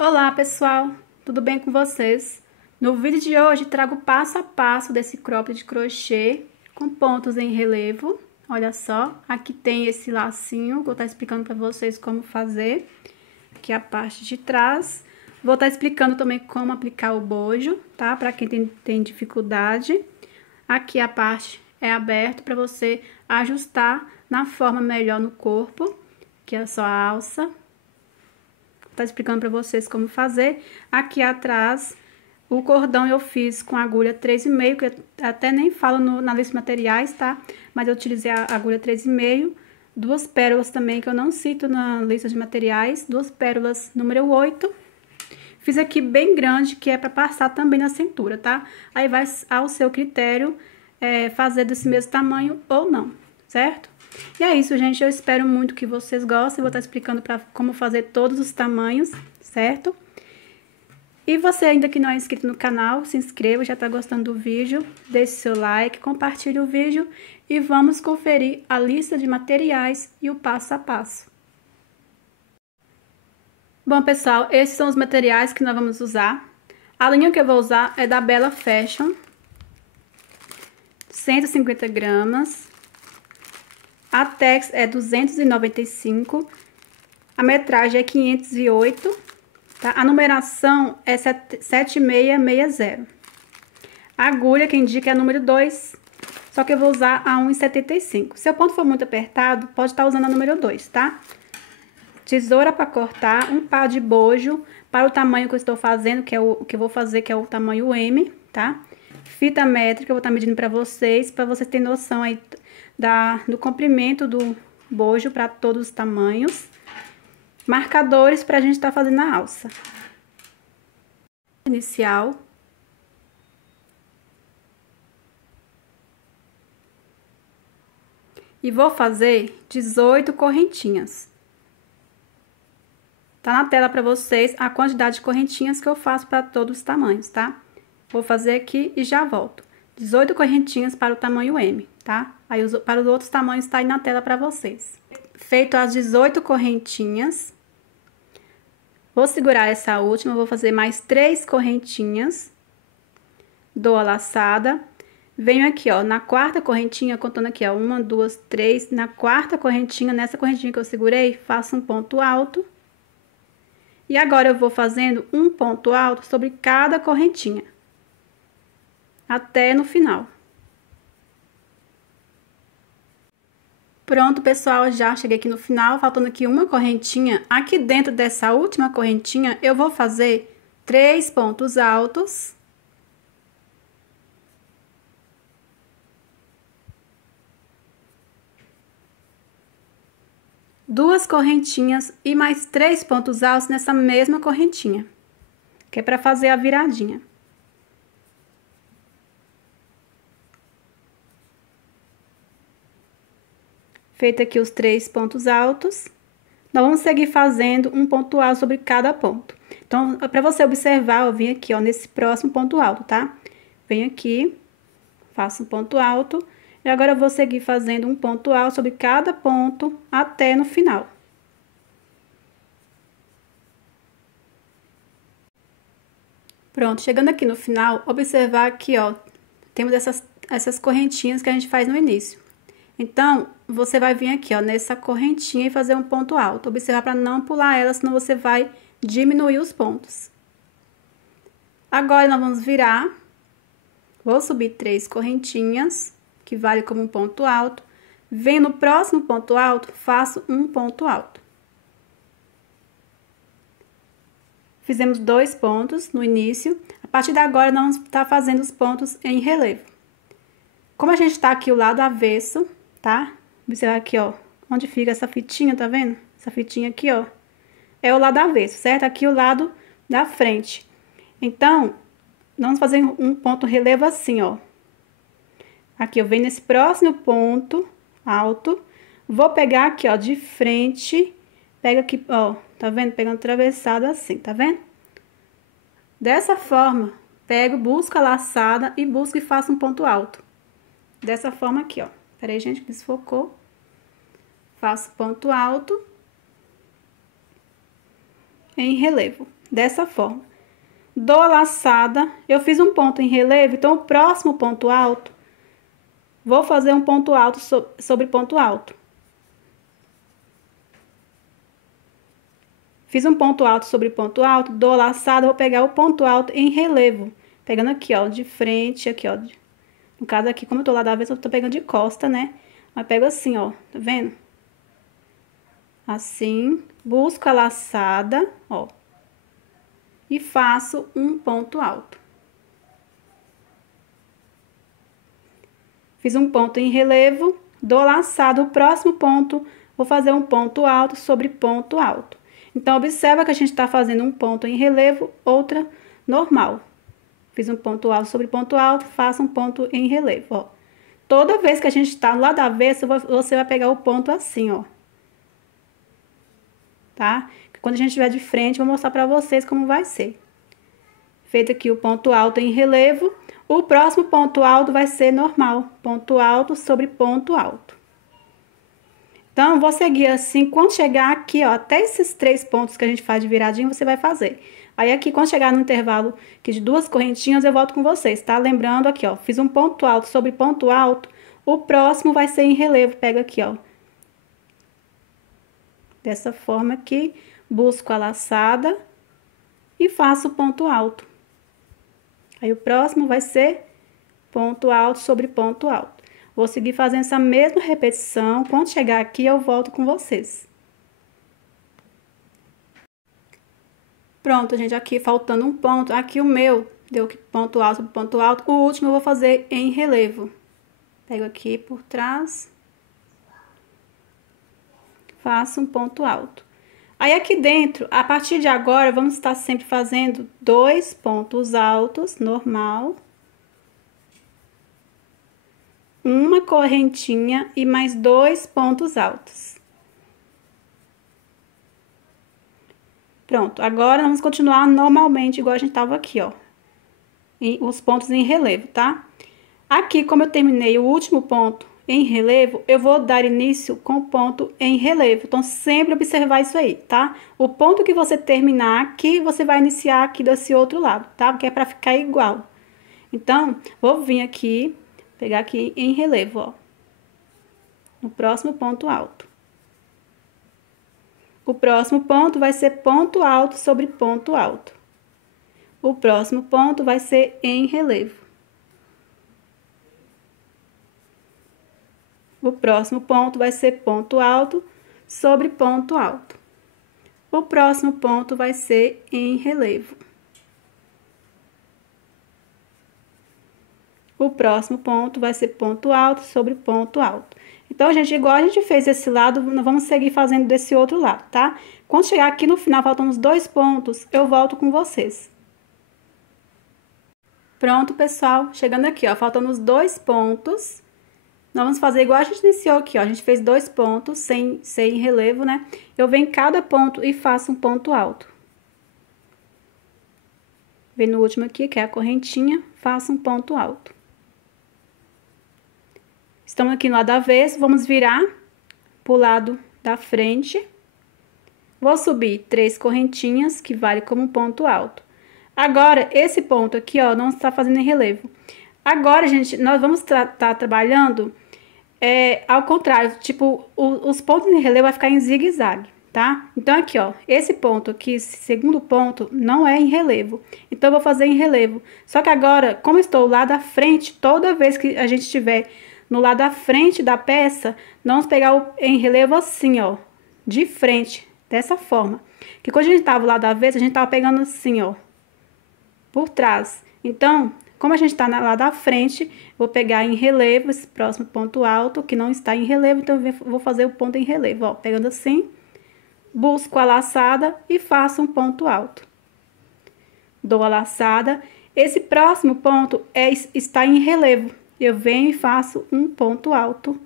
Olá pessoal, tudo bem com vocês? No vídeo de hoje trago passo a passo desse cropped de crochê com pontos em relevo. Olha só, aqui tem esse lacinho, vou estar explicando para vocês como fazer. Aqui a parte de trás. Vou estar explicando também como aplicar o bojo, tá? Para quem tem dificuldade. Aqui a parte é aberta para você ajustar na forma melhor no corpo, que é só a alça. Tá explicando para vocês como fazer. Aqui atrás, o cordão eu fiz com agulha 3,5, que até nem falo na lista de materiais, tá? Mas eu utilizei a agulha 3,5, duas pérolas também, que eu não cito na lista de materiais, duas pérolas número 8. Fiz aqui bem grande, que é para passar também na cintura, tá? Aí vai ao seu critério fazer desse mesmo tamanho ou não, certo? E é isso, gente. Eu espero muito que vocês gostem. Vou estar explicando como fazer todos os tamanhos, certo? E você ainda que não é inscrito no canal, se inscreva, já está gostando do vídeo, deixe seu like, compartilhe o vídeo e vamos conferir a lista de materiais e o passo a passo. Bom, pessoal, esses são os materiais que nós vamos usar. A linha que eu vou usar é da Bella Fashion, 150 gramas. A tex é 295, a metragem é 508, tá? A numeração é 7660. A agulha que indica é a número 2, só que eu vou usar a 1,75. Se o ponto for muito apertado, pode estar usando a número 2, tá? Tesoura para cortar, um par de bojo para o tamanho que eu estou fazendo, que é o que eu vou fazer, que é o tamanho M, tá? Fita métrica, eu vou estar medindo para vocês terem noção aí do comprimento do bojo para todos os tamanhos. Marcadores para a gente estar fazendo a alça. Inicial. E vou fazer 18 correntinhas. Tá na tela para vocês a quantidade de correntinhas que eu faço para todos os tamanhos, tá? Vou fazer aqui e já volto. 18 correntinhas para o tamanho M, tá? Aí, para os outros tamanhos, tá aí na tela para vocês. Feito as 18 correntinhas, vou segurar essa última, vou fazer mais 3 correntinhas, dou a laçada, venho aqui, ó, na quarta correntinha, contando aqui, ó, 1, 2, 3, na quarta correntinha, nessa correntinha que eu segurei, faço um ponto alto. E agora, eu vou fazendo um ponto alto sobre cada correntinha, até no final. Pronto, pessoal, já cheguei aqui no final, faltando aqui uma correntinha. Aqui dentro dessa última correntinha, eu vou fazer 3 pontos altos. Duas correntinhas e mais 3 pontos altos nessa mesma correntinha, que é para fazer a viradinha. Feito aqui os 3 pontos altos, nós vamos seguir fazendo um ponto alto sobre cada ponto. Então, para você observar, eu vim aqui, ó, nesse próximo ponto alto, tá? Venho aqui, faço um ponto alto, e agora eu vou seguir fazendo um ponto alto sobre cada ponto até no final. Pronto, chegando aqui no final, observar aqui, ó, temos essas correntinhas que a gente faz no início. Então, você vai vir aqui, ó, nessa correntinha e fazer um ponto alto. Observar para não pular ela, senão você vai diminuir os pontos. Agora, nós vamos virar. Vou subir 3 correntinhas, que vale como um ponto alto. Venho no próximo ponto alto, faço um ponto alto. Fizemos 2 pontos no início. A partir de agora, nós vamos estar fazendo os pontos em relevo. Como a gente está aqui o lado avesso, tá? Observar aqui, ó, onde fica essa fitinha, tá vendo? Essa fitinha aqui, ó, é o lado avesso, certo? Aqui o lado da frente. Então, vamos fazer um ponto relevo assim, ó. Aqui eu venho nesse próximo ponto alto, vou pegar aqui, ó, de frente, pega aqui, ó, tá vendo? Pegando atravessado assim, tá vendo? Dessa forma, pego, busco a laçada e busco e faço um ponto alto. Dessa forma aqui, ó. Peraí, gente, que desfocou. Faço ponto alto em relevo. dessa forma. Dou a laçada, eu fiz um ponto em relevo, então o próximo ponto alto, vou fazer um ponto alto sobre ponto alto. Fiz um ponto alto sobre ponto alto, dou a laçada, vou pegar o ponto alto em relevo. Pegando aqui, ó, de frente, aqui, ó. No caso aqui, como eu tô lá da vez, eu tô pegando de costa, né? Mas pego assim, ó, tá vendo? Assim, busco a laçada, ó. E faço um ponto alto. Fiz um ponto em relevo, dou laçado, o próximo ponto, vou fazer um ponto alto sobre ponto alto. Então, observa que a gente tá fazendo um ponto em relevo, outra normal. Fiz um ponto alto sobre ponto alto, faço um ponto em relevo, ó. Toda vez que a gente tá lá da avesso, você vai pegar o ponto assim, ó. Tá? Quando a gente estiver de frente, vou mostrar pra vocês como vai ser. Feito aqui o ponto alto em relevo, o próximo ponto alto vai ser normal. Ponto alto sobre ponto alto. Então, vou seguir assim, quando chegar aqui, ó, até esses 3 pontos que a gente faz de viradinho, você vai fazer. Aí, aqui, quando chegar no intervalo aqui de 2 correntinhas, eu volto com vocês, tá? Lembrando aqui, ó, fiz um ponto alto sobre ponto alto, o próximo vai ser em relevo, pega aqui, ó. Dessa forma aqui, busco a laçada e faço ponto alto. Aí, o próximo vai ser ponto alto sobre ponto alto. Vou seguir fazendo essa mesma repetição. Quando chegar aqui, eu volto com vocês. Pronto, gente, aqui faltando um ponto. Aqui o meu deu ponto alto sobre ponto alto. O último eu vou fazer em relevo. Pego aqui por trás. Faço um ponto alto. Aí, aqui dentro, a partir de agora, vamos estar sempre fazendo 2 pontos altos, normal. Uma correntinha e mais 2 pontos altos. Pronto, agora vamos continuar normalmente, igual a gente tava aqui, ó. E os pontos em relevo, tá? Aqui, como eu terminei o último ponto em relevo, eu vou dar início com ponto em relevo. Então, sempre observar isso aí, tá? O ponto que você terminar aqui, você vai iniciar aqui desse outro lado, tá? Porque é pra ficar igual. Então, vou vir aqui, pegar aqui em relevo, ó. No próximo ponto alto. O próximo ponto vai ser ponto alto sobre ponto alto. O próximo ponto vai ser em relevo. O próximo ponto vai ser ponto alto sobre ponto alto. O próximo ponto vai ser em relevo. O próximo ponto vai ser ponto alto sobre ponto alto. Então, gente, igual a gente fez esse lado, nós vamos seguir fazendo desse outro lado, tá? Quando chegar aqui no final, faltando os 2 pontos, eu volto com vocês. Pronto, pessoal. Chegando aqui, ó, faltando os 2 pontos. Nós vamos fazer igual a gente iniciou aqui, ó. A gente fez 2 pontos sem relevo, né? Eu venho em cada ponto e faço um ponto alto. Venho no último aqui, que é a correntinha, faço um ponto alto. Estamos aqui no lado avesso, vamos virar pro lado da frente. Vou subir 3 correntinhas, que vale como ponto alto. Agora, esse ponto aqui, ó, não está fazendo em relevo. Agora, gente, nós vamos tá trabalhando ao contrário, tipo, os pontos em relevo vai ficar em zigue-zague, tá? Então, aqui, ó, esse ponto aqui, esse segundo ponto, não é em relevo. Então, eu vou fazer em relevo. Só que agora, como eu estou lá da frente, toda vez que a gente estiver no lado da frente da peça, nós vamos pegar o em relevo assim, ó, de frente, dessa forma. Que quando a gente tava lá da vez, a gente tava pegando assim, ó, por trás. Então, como a gente tá lá da frente, vou pegar em relevo esse próximo ponto alto, que não está em relevo, então eu vou fazer o ponto em relevo, ó, pegando assim, busco a laçada e faço um ponto alto. Dou a laçada, esse próximo ponto está em relevo. Eu venho e faço um ponto alto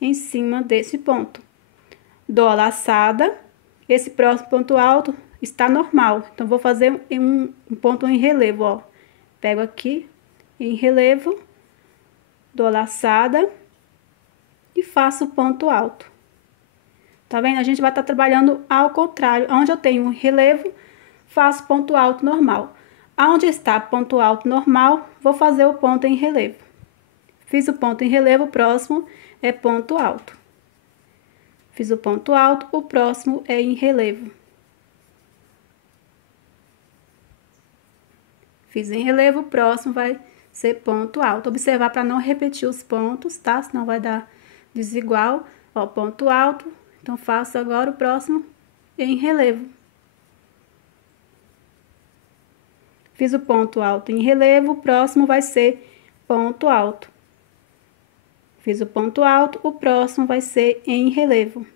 em cima desse ponto. Dou a laçada, esse próximo ponto alto está normal. Então, vou fazer um ponto em relevo, ó. Pego aqui, em relevo, dou a laçada e faço ponto alto. Tá vendo? A gente vai estar trabalhando ao contrário. Onde eu tenho um relevo, faço ponto alto normal. Aonde está ponto alto normal, vou fazer o ponto em relevo. Fiz o ponto em relevo, o próximo é ponto alto. Fiz o ponto alto, o próximo é em relevo. Fiz em relevo, o próximo vai ser ponto alto. Observar para não repetir os pontos, tá? Senão vai dar desigual. Ó, ponto alto. Então, faço agora o próximo em relevo. Fiz o ponto alto em relevo, o próximo vai ser ponto alto. Fiz o ponto alto, o próximo vai ser em relevo.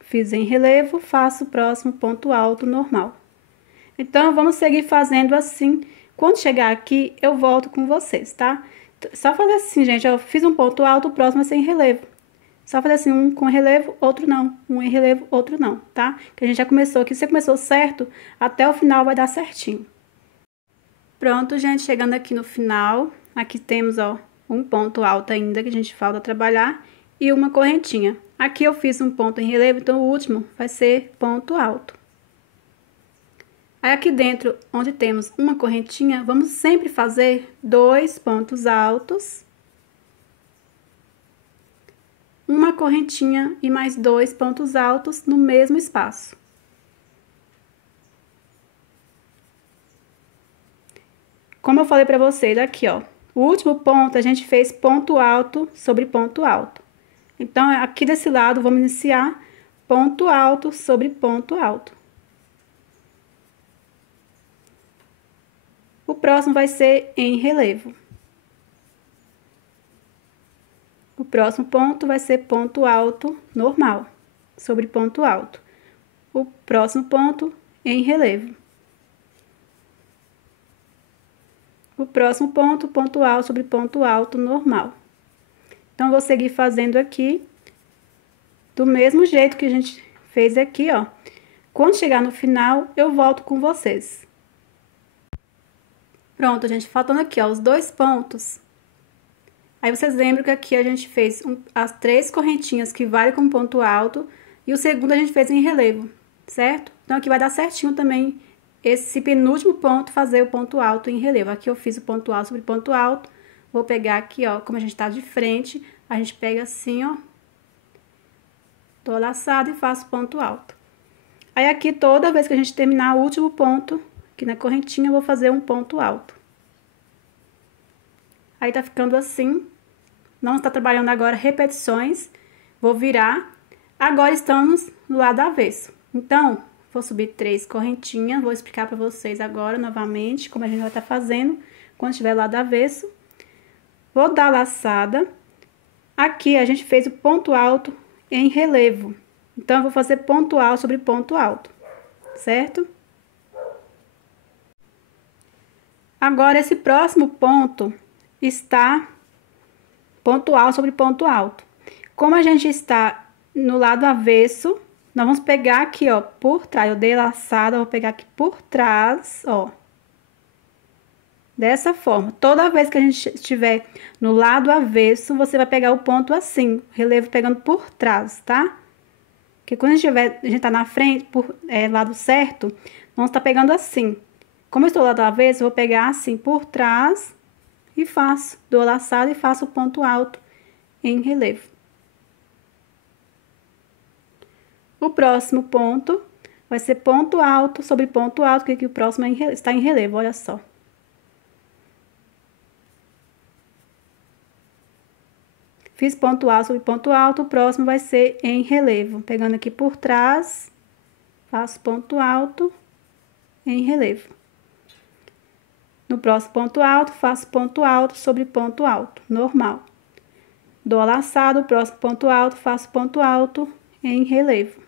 Fiz em relevo, faço o próximo ponto alto normal. Então, vamos seguir fazendo assim. Quando chegar aqui, eu volto com vocês, tá? Só fazer assim, gente, eu fiz um ponto alto, o próximo vai ser em relevo. Só fazer assim, um com relevo, outro não. Um em relevo, outro não, tá? Que a gente já começou aqui. Se você começou certo, até o final vai dar certinho. Pronto, gente, chegando aqui no final. Aqui temos, ó, um ponto alto ainda que a gente falta trabalhar e uma correntinha. Aqui eu fiz um ponto em relevo, então o último vai ser ponto alto. Aí, aqui dentro, onde temos uma correntinha, vamos sempre fazer 2 pontos altos, uma correntinha e mais 2 pontos altos no mesmo espaço. Como eu falei pra vocês aqui, ó, o último ponto a gente fez ponto alto sobre ponto alto. Então, aqui desse lado, vamos iniciar ponto alto sobre ponto alto. O próximo vai ser em relevo. O próximo ponto vai ser ponto alto normal, sobre ponto alto. O próximo ponto em relevo. O próximo ponto, ponto alto sobre ponto alto normal. Então, vou seguir fazendo aqui do mesmo jeito que a gente fez aqui, ó. Quando chegar no final, eu volto com vocês. Pronto, gente, faltando aqui, ó, os 2 pontos. Aí, vocês lembram que aqui a gente fez as 3 correntinhas que valem como ponto alto e o segundo a gente fez em relevo, certo? Então, aqui vai dar certinho também esse penúltimo ponto, fazer o ponto alto em relevo. Aqui eu fiz o ponto alto sobre ponto alto. Vou pegar aqui, ó, como a gente tá de frente, a gente pega assim, ó. Dou a laçada e faço ponto alto. Aí, aqui, toda vez que a gente terminar o último ponto, aqui na correntinha, eu vou fazer um ponto alto. Aí, tá ficando assim. Não está trabalhando agora repetições. Vou virar. Agora, estamos no lado avesso. Então, vou subir 3 correntinhas. Vou explicar pra vocês agora, novamente, como a gente vai estar fazendo quando estiver lado avesso. Vou dar a laçada. Aqui, a gente fez o ponto alto em relevo. Então, eu vou fazer ponto alto sobre ponto alto, certo? Agora, esse próximo ponto está ponto alto sobre ponto alto. Como a gente está no lado avesso, nós vamos pegar aqui, ó, por trás. Eu dei laçada, vou pegar aqui por trás, ó. Dessa forma. Toda vez que a gente estiver no lado avesso, você vai pegar o ponto assim, relevo pegando por trás, tá? Porque quando a gente tá na frente, lado certo, vamos estar pegando assim. Como eu estou do lado avesso, eu vou pegar assim por trás e faço, dou a laçada e faço o ponto alto em relevo. O próximo ponto vai ser ponto alto sobre ponto alto, que aqui o próximo está em relevo, olha só. Fiz ponto alto sobre ponto alto, o próximo vai ser em relevo. Pegando aqui por trás, faço ponto alto em relevo. No próximo ponto alto, faço ponto alto sobre ponto alto, normal. Dou a laçada, o próximo ponto alto, faço ponto alto em relevo.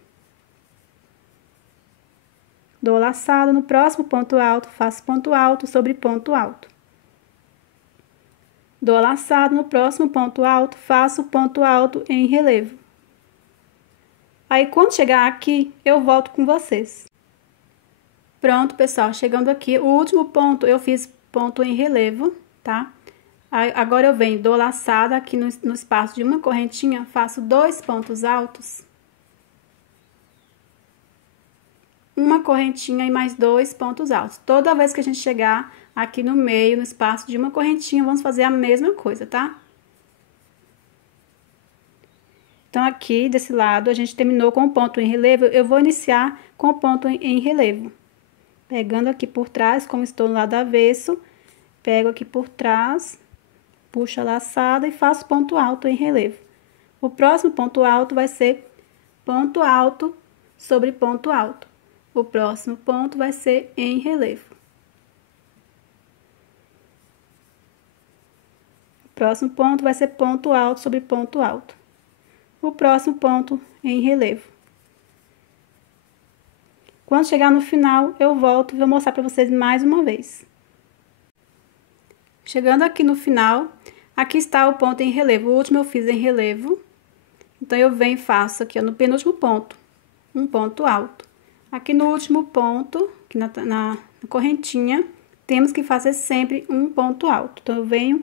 Dou a laçada, no próximo ponto alto, faço ponto alto sobre ponto alto. Dou a laçada, no próximo ponto alto, faço ponto alto em relevo. Aí, quando chegar aqui, eu volto com vocês. Pronto, pessoal, chegando aqui, o último ponto eu fiz ponto em relevo, tá? Aí, agora eu venho, dou laçada aqui no espaço de uma correntinha, faço 2 pontos altos. uma correntinha e mais 2 pontos altos. Toda vez que a gente chegar aqui no meio, no espaço de uma correntinha, vamos fazer a mesma coisa, tá? Então, aqui desse lado, a gente terminou com o ponto em relevo, eu vou iniciar com o ponto em relevo. Pegando aqui por trás, como estou no lado avesso, pego aqui por trás, puxo a laçada e faço ponto alto em relevo. O próximo ponto alto vai ser ponto alto sobre ponto alto. O próximo ponto vai ser em relevo. O próximo ponto vai ser ponto alto sobre ponto alto. O próximo ponto em relevo. Quando chegar no final, eu volto e vou mostrar para vocês mais uma vez. Chegando aqui no final, aqui está o ponto em relevo. O último eu fiz em relevo. Então, eu venho e faço aqui, ó, no penúltimo ponto, um ponto alto. Aqui no último ponto, aqui na correntinha, temos que fazer sempre um ponto alto. Então, eu venho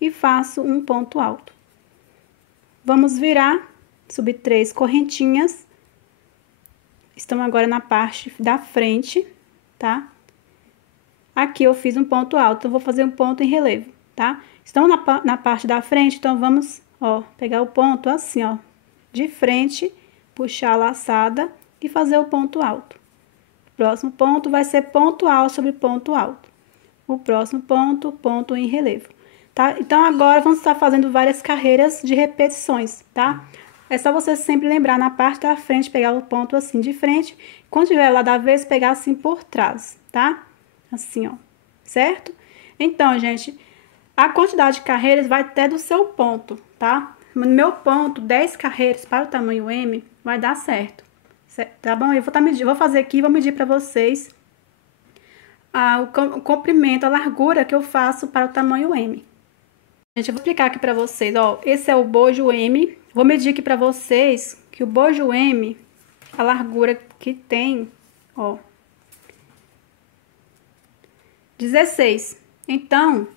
e faço um ponto alto. Vamos virar, subir 3 correntinhas. Estamos agora na parte da frente, tá? Aqui eu fiz um ponto alto, então vou fazer um ponto em relevo, tá? Estamos na parte da frente, então vamos, ó, pegar o ponto assim, ó, de frente, puxar a laçada e fazer o ponto alto. O próximo ponto vai ser ponto alto sobre ponto alto. O próximo ponto, ponto em relevo, tá? Então, agora vamos estar fazendo várias carreiras de repetições, tá? É só você sempre lembrar na parte da frente, pegar o ponto assim de frente. Quando tiver lá da vez, pegar assim por trás, tá? Assim, ó, certo? Então, gente, a quantidade de carreiras vai até do seu ponto, tá? No meu ponto, 10 carreiras para o tamanho M vai dar certo, tá bom? Eu vou fazer aqui, vou medir para vocês o comprimento, a largura que eu faço para o tamanho M. Gente, eu vou explicar aqui para vocês, ó, esse é o bojo M. Vou medir aqui para vocês que o bojo M, a largura que tem, ó, 16. Então,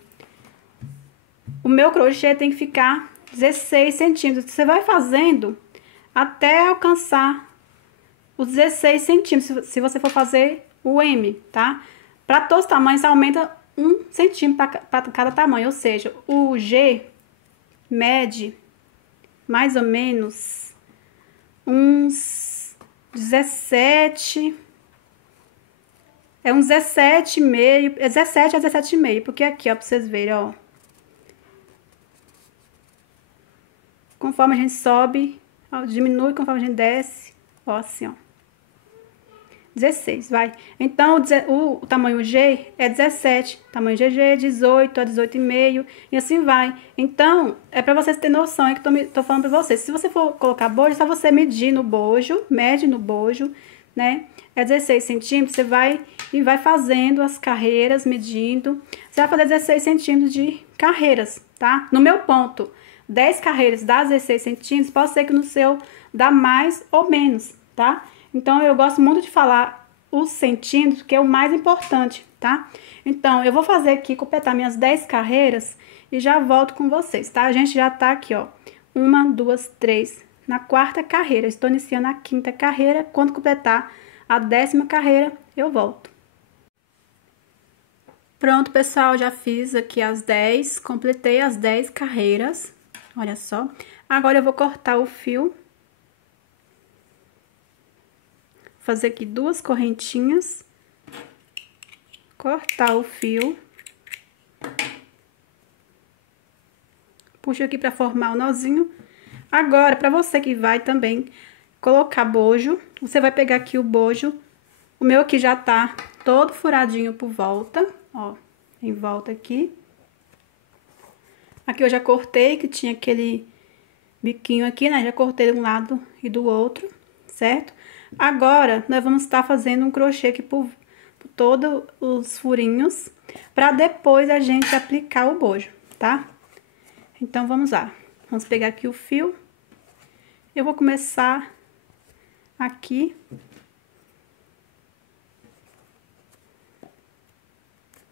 o meu crochê tem que ficar 16 centímetros. Você vai fazendo até alcançar os 16 centímetros, se você for fazer o M, tá? Para todos os tamanhos, aumenta 1 centímetro para cada tamanho, ou seja, o G mede mais ou menos uns 17, uns 17,5, 17 a 17,5, porque aqui, ó, pra vocês verem, ó. Conforme a gente sobe, ó, diminui, conforme a gente desce, ó, assim, ó. 16, vai. Então, o tamanho G é 17, tamanho GG 18 a 18,5 e assim vai. Então, é pra vocês terem noção, é que tô falando pra vocês. Se você for colocar bojo, é só você medir no bojo, mede no bojo, né? É 16 centímetros, você vai e vai fazendo as carreiras, medindo. Você vai fazer 16 centímetros de carreiras, tá? No meu ponto, 10 carreiras dá 16 centímetros, pode ser que no seu dá mais ou menos, tá? Então, eu gosto muito de falar os centímetros, que é o mais importante, tá? Então, eu vou fazer aqui, completar minhas 10 carreiras e já volto com vocês, tá? A gente já tá aqui, ó, 1, 2, 3, na 4ª carreira. Estou iniciando a 5ª carreira. Quando completar a 10ª carreira, eu volto. Pronto, pessoal, já fiz aqui as 10, completei as 10 carreiras, olha só. Agora, eu vou cortar o fio. Fazer aqui 2 correntinhas, cortar o fio, puxo aqui para formar o nozinho. Agora, para você que vai também colocar bojo, você vai pegar aqui o bojo, o meu aqui já tá todo furadinho por volta, ó, em volta aqui. Aqui eu já cortei, que tinha aquele biquinho aqui, né, já cortei de um lado e do outro, certo? Agora, nós vamos estar fazendo um crochê aqui por todos os furinhos, para depois a gente aplicar o bojo, tá? Então, vamos lá. Vamos pegar aqui o fio. Eu vou começar aqui.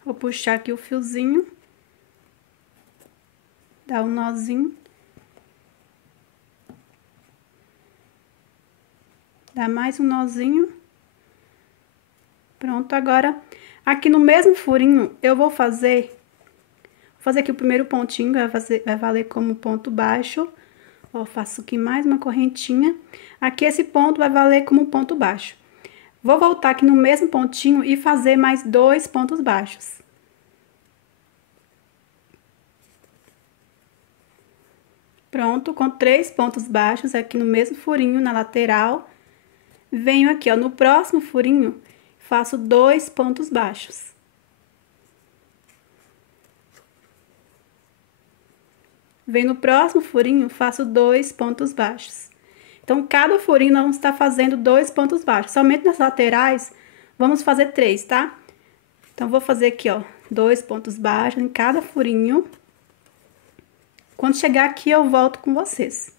Vou puxar aqui o fiozinho. Dar um nozinho. Dá mais um nozinho. Pronto, agora, aqui no mesmo furinho, eu vou fazer aqui o primeiro pontinho, vai valer como ponto baixo. Ó, faço aqui mais uma correntinha. Aqui esse ponto vai valer como ponto baixo. Vou voltar aqui no mesmo pontinho e fazer mais 2 pontos baixos. Pronto, com 3 pontos baixos aqui no mesmo furinho, na lateral. Venho aqui, ó, no próximo furinho, faço 2 pontos baixos. Venho no próximo furinho, faço 2 pontos baixos. Então, cada furinho nós vamos estar fazendo 2 pontos baixos. Somente nas laterais, vamos fazer 3, tá? Então, vou fazer aqui, ó, 2 pontos baixos em cada furinho. Quando chegar aqui, eu volto com vocês.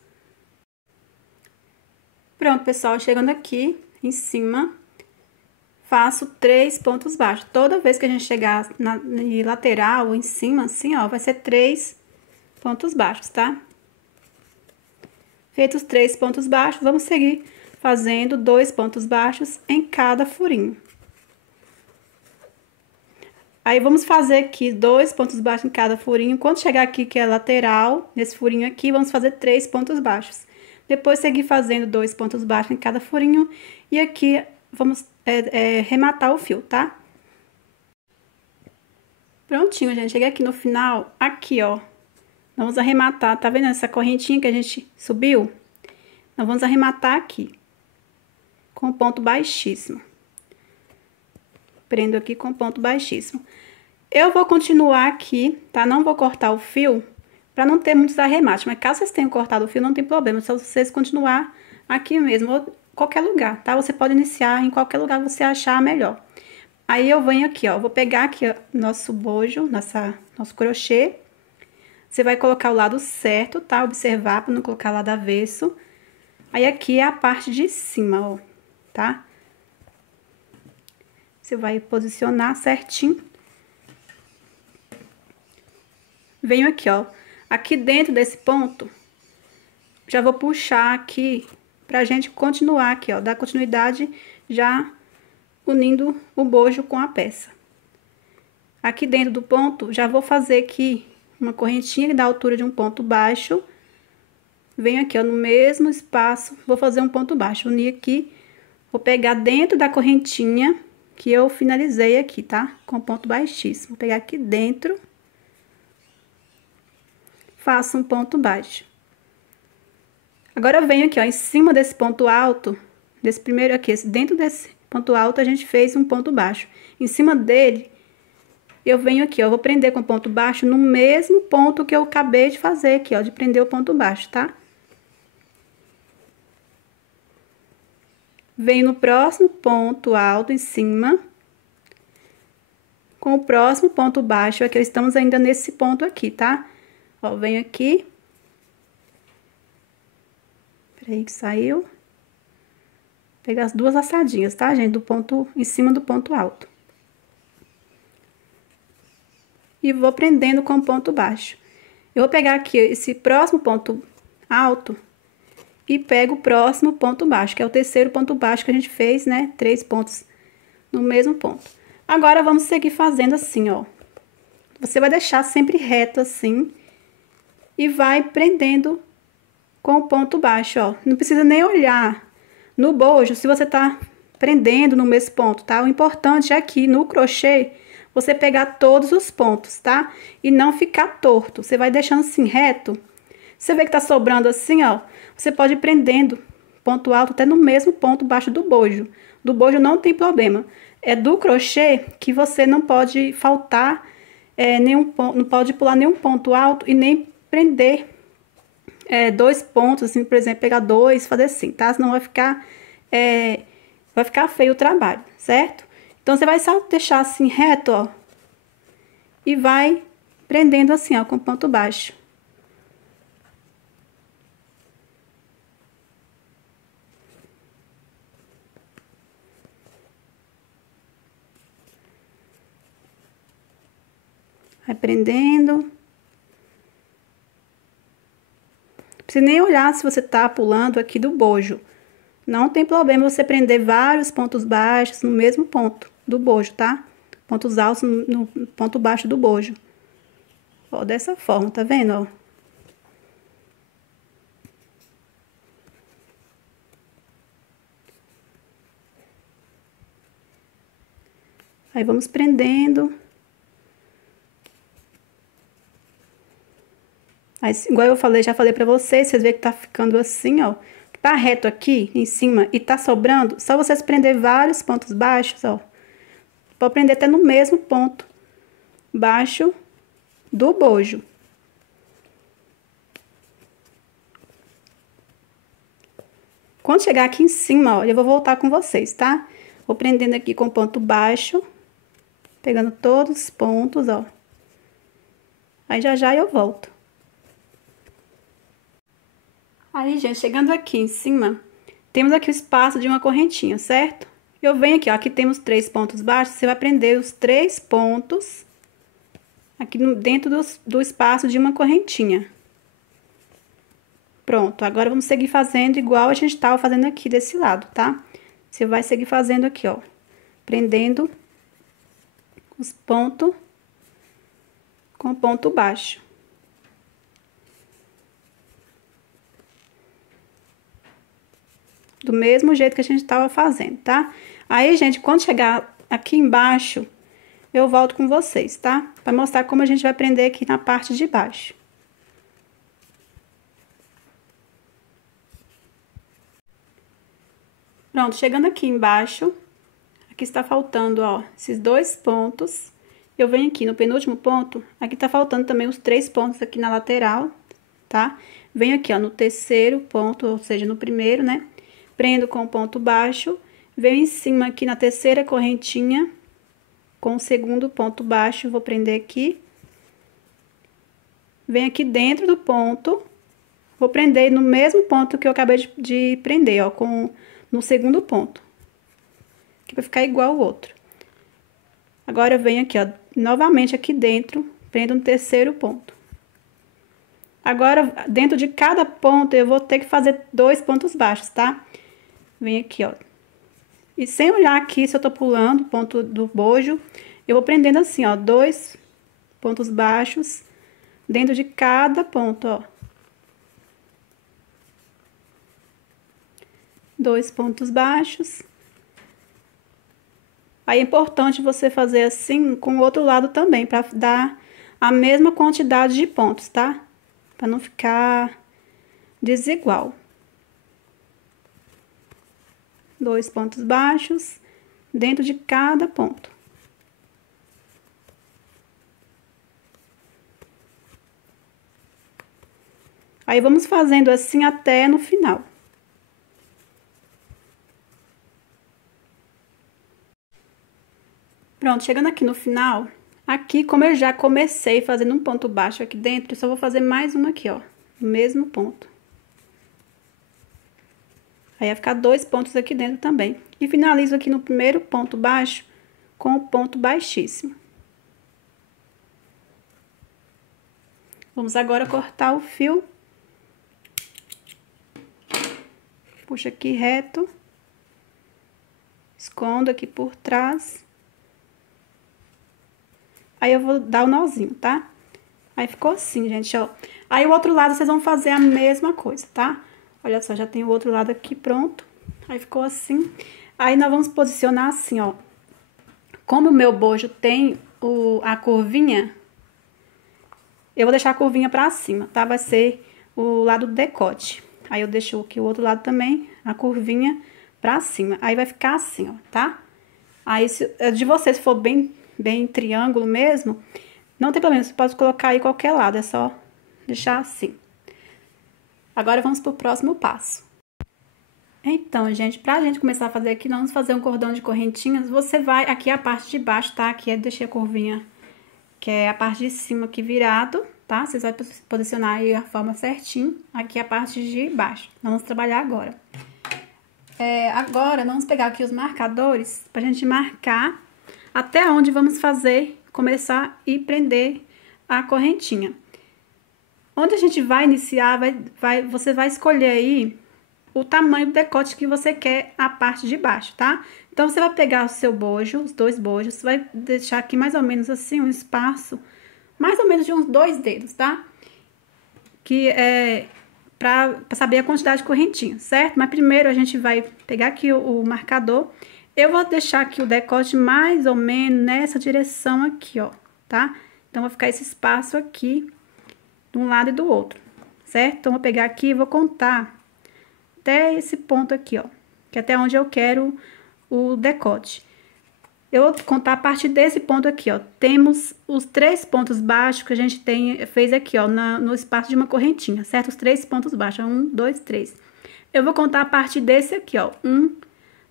Pronto, pessoal, chegando aqui em cima, faço 3 pontos baixos. Toda vez que a gente chegar na lateral ou em cima, assim, ó, vai ser 3 pontos baixos, tá? Feitos 3 pontos baixos, vamos seguir fazendo 2 pontos baixos em cada furinho. Aí, vamos fazer aqui 2 pontos baixos em cada furinho. Quando chegar aqui, que é lateral, nesse furinho aqui, vamos fazer 3 pontos baixos. Depois, seguir fazendo 2 pontos baixos em cada furinho. E aqui, vamos rematar o fio, tá? Prontinho, gente. Cheguei aqui no final, aqui, ó. Vamos arrematar, tá vendo essa correntinha que a gente subiu? Nós vamos arrematar aqui, com ponto baixíssimo. Prendo aqui com ponto baixíssimo. Eu vou continuar aqui, tá? Não vou cortar o fio, pra não ter muitos arremates. Mas caso vocês tenham cortado o fio, não tem problema. Só vocês continuar aqui mesmo, ou qualquer lugar, tá? Você pode iniciar em qualquer lugar que você achar melhor. Aí, eu venho aqui, ó. Vou pegar aqui ó, nosso bojo, nosso crochê. Você vai colocar o lado certo, tá? Observar para não colocar lado avesso. Aí, aqui é a parte de cima, ó, tá? Você vai posicionar certinho. Venho aqui, ó. Aqui dentro desse ponto, já vou puxar aqui pra gente continuar aqui, ó. Dar continuidade já unindo o bojo com a peça. Aqui dentro do ponto, já vou fazer aqui uma correntinha da altura de um ponto baixo. Venho aqui, ó, no mesmo espaço, vou fazer um ponto baixo. Unir aqui, vou pegar dentro da correntinha que eu finalizei aqui, tá? Com ponto baixíssimo. Vou pegar aqui dentro. Faço um ponto baixo. Agora, eu venho aqui, ó, em cima desse ponto alto, desse primeiro aqui, dentro desse ponto alto, a gente fez um ponto baixo. Em cima dele, eu venho aqui, ó, vou prender com ponto baixo no mesmo ponto que eu acabei de fazer aqui, ó, de prender o ponto baixo, tá? Venho no próximo ponto alto em cima, com o próximo ponto baixo, aqui estamos ainda nesse ponto aqui, tá? Ó, venho aqui. Peraí que saiu. Pegar as 2 laçadinhas, tá, gente? Do ponto, em cima do ponto alto. E vou prendendo com ponto baixo. Eu vou pegar aqui esse próximo ponto alto e pego o próximo ponto baixo, que é o terceiro ponto baixo que a gente fez, né? 3 pontos no mesmo ponto. Agora, vamos seguir fazendo assim, ó. Você vai deixar sempre reto assim e vai prendendo com o ponto baixo, ó. Não precisa nem olhar no bojo se você tá prendendo no mesmo ponto, tá? O importante é aqui no crochê você pegar todos os pontos, tá? E não ficar torto. Você vai deixando assim reto. Você vê que tá sobrando assim, ó. Você pode ir prendendo ponto alto até no mesmo ponto baixo do bojo. Do bojo não tem problema. É do crochê que você não pode faltar não pode pular nenhum ponto alto e nem prender 2 pontos, assim, por exemplo, pegar 2, fazer assim, tá? Senão vai ficar feio o trabalho, certo? Então, você vai só deixar assim reto, ó, e vai prendendo assim, ó, com ponto baixo. Vai prendendo. Não precisa nem olhar se você tá pulando aqui do bojo. Não tem problema você prender vários pontos baixos no mesmo ponto. do bojo, tá? Pontos altos no ponto baixo do bojo. Ó, dessa forma, tá vendo, ó? Aí, vamos prendendo. Aí, igual eu falei, já falei pra vocês verem que tá ficando assim, ó. Tá reto aqui, em cima, e tá sobrando, só vocês prender vários pontos baixos, ó. Pode prender até no mesmo ponto baixo do bojo. Quando chegar aqui em cima, ó, eu vou voltar com vocês, tá? Vou prendendo aqui com ponto baixo, pegando todos os pontos, ó. Aí, já eu volto. Aí, gente, chegando aqui em cima, temos aqui o espaço de uma correntinha, certo? Eu venho aqui, ó, aqui temos 3 pontos baixos, você vai prender os 3 pontos aqui dentro do espaço de uma correntinha. Pronto, agora vamos seguir fazendo igual a gente tava fazendo aqui desse lado, tá? Você vai seguir fazendo aqui, ó, prendendo os pontos com ponto baixo. Do mesmo jeito que a gente tava fazendo, tá? Aí, gente, quando chegar aqui embaixo, eu volto com vocês, tá? Pra mostrar como a gente vai prender aqui na parte de baixo. Pronto, chegando aqui embaixo, aqui está faltando, ó, esses 2 pontos. Eu venho aqui no penúltimo ponto, aqui tá faltando também os 3 pontos aqui na lateral, tá? Venho aqui, ó, no terceiro ponto, ou seja, no primeiro, né? Prendo com o ponto baixo, venho em cima aqui na terceira correntinha, com o segundo ponto baixo, vou prender aqui. Venho aqui dentro do ponto, vou prender no mesmo ponto que eu acabei de prender, ó, no segundo ponto. Aqui vai ficar igual ao outro. Agora, eu venho aqui, ó, novamente aqui dentro, prendo no terceiro ponto. Agora, dentro de cada ponto, eu vou ter que fazer 2 pontos baixos, tá? Venho aqui, ó. E sem olhar aqui se eu tô pulando o ponto do bojo, eu vou prendendo assim, ó, 2 pontos baixos dentro de cada ponto, ó. 2 pontos baixos. Aí é importante você fazer assim com o outro lado também, pra dar a mesma quantidade de pontos, tá? Pra não ficar desigual. 2 pontos baixos dentro de cada ponto. Aí, vamos fazendo assim até no final. Pronto, chegando aqui no final, aqui, como eu já comecei fazendo um ponto baixo aqui dentro, eu só vou fazer mais uma aqui, ó, no mesmo ponto. Aí, vai ficar 2 pontos aqui dentro também. E finalizo aqui no primeiro ponto baixo com o ponto baixíssimo. Vamos agora cortar o fio. Puxa aqui reto. Escondo aqui por trás. Aí, eu vou dar o nozinho, tá? Aí, ficou assim, gente, ó. Aí, o outro lado, vocês vão fazer a mesma coisa, tá? Olha só, já tem o outro lado aqui pronto. Aí, ficou assim. Aí, nós vamos posicionar assim, ó. Como o meu bojo tem a curvinha, eu vou deixar a curvinha pra cima, tá? Vai ser o lado do decote. Aí, eu deixo aqui o outro lado também, a curvinha pra cima. Aí, vai ficar assim, ó, tá? Aí, se de vocês for bem triângulo mesmo, não tem problema, você pode colocar aí qualquer lado, é só deixar assim. Agora, vamos pro próximo passo. Então, gente, pra gente começar a fazer aqui, nós vamos fazer um cordão de correntinhas. Você vai, aqui é a parte de baixo, tá? Aqui eu deixei a curvinha, que é a parte de cima aqui virado, tá? Vocês vão posicionar aí a forma certinho. Aqui é a parte de baixo. Nós vamos trabalhar agora. Agora, nós vamos pegar aqui os marcadores pra gente marcar até onde vamos começar e prender a correntinha. Onde a gente vai iniciar, você vai escolher aí o tamanho do decote que você quer a parte de baixo, tá? Então, você vai pegar o seu bojo, os 2 bojos, você vai deixar aqui mais ou menos assim, um espaço, mais ou menos de uns 2 dedos, tá? Que é pra saber a quantidade de correntinha, certo? Mas primeiro a gente vai pegar aqui o marcador. Eu vou deixar aqui o decote mais ou menos nessa direção aqui, ó, tá? Então, vai ficar esse espaço aqui, de um lado e do outro, certo? Então, vou pegar aqui e vou contar até esse ponto aqui, ó, que é até onde eu quero o decote. Eu vou contar a partir desse ponto aqui, ó. Temos os 3 pontos baixos que a gente fez aqui, ó, no espaço de uma correntinha, certo? Os 3 pontos baixos, 1, 2, 3. Eu vou contar a partir desse aqui, ó. 1,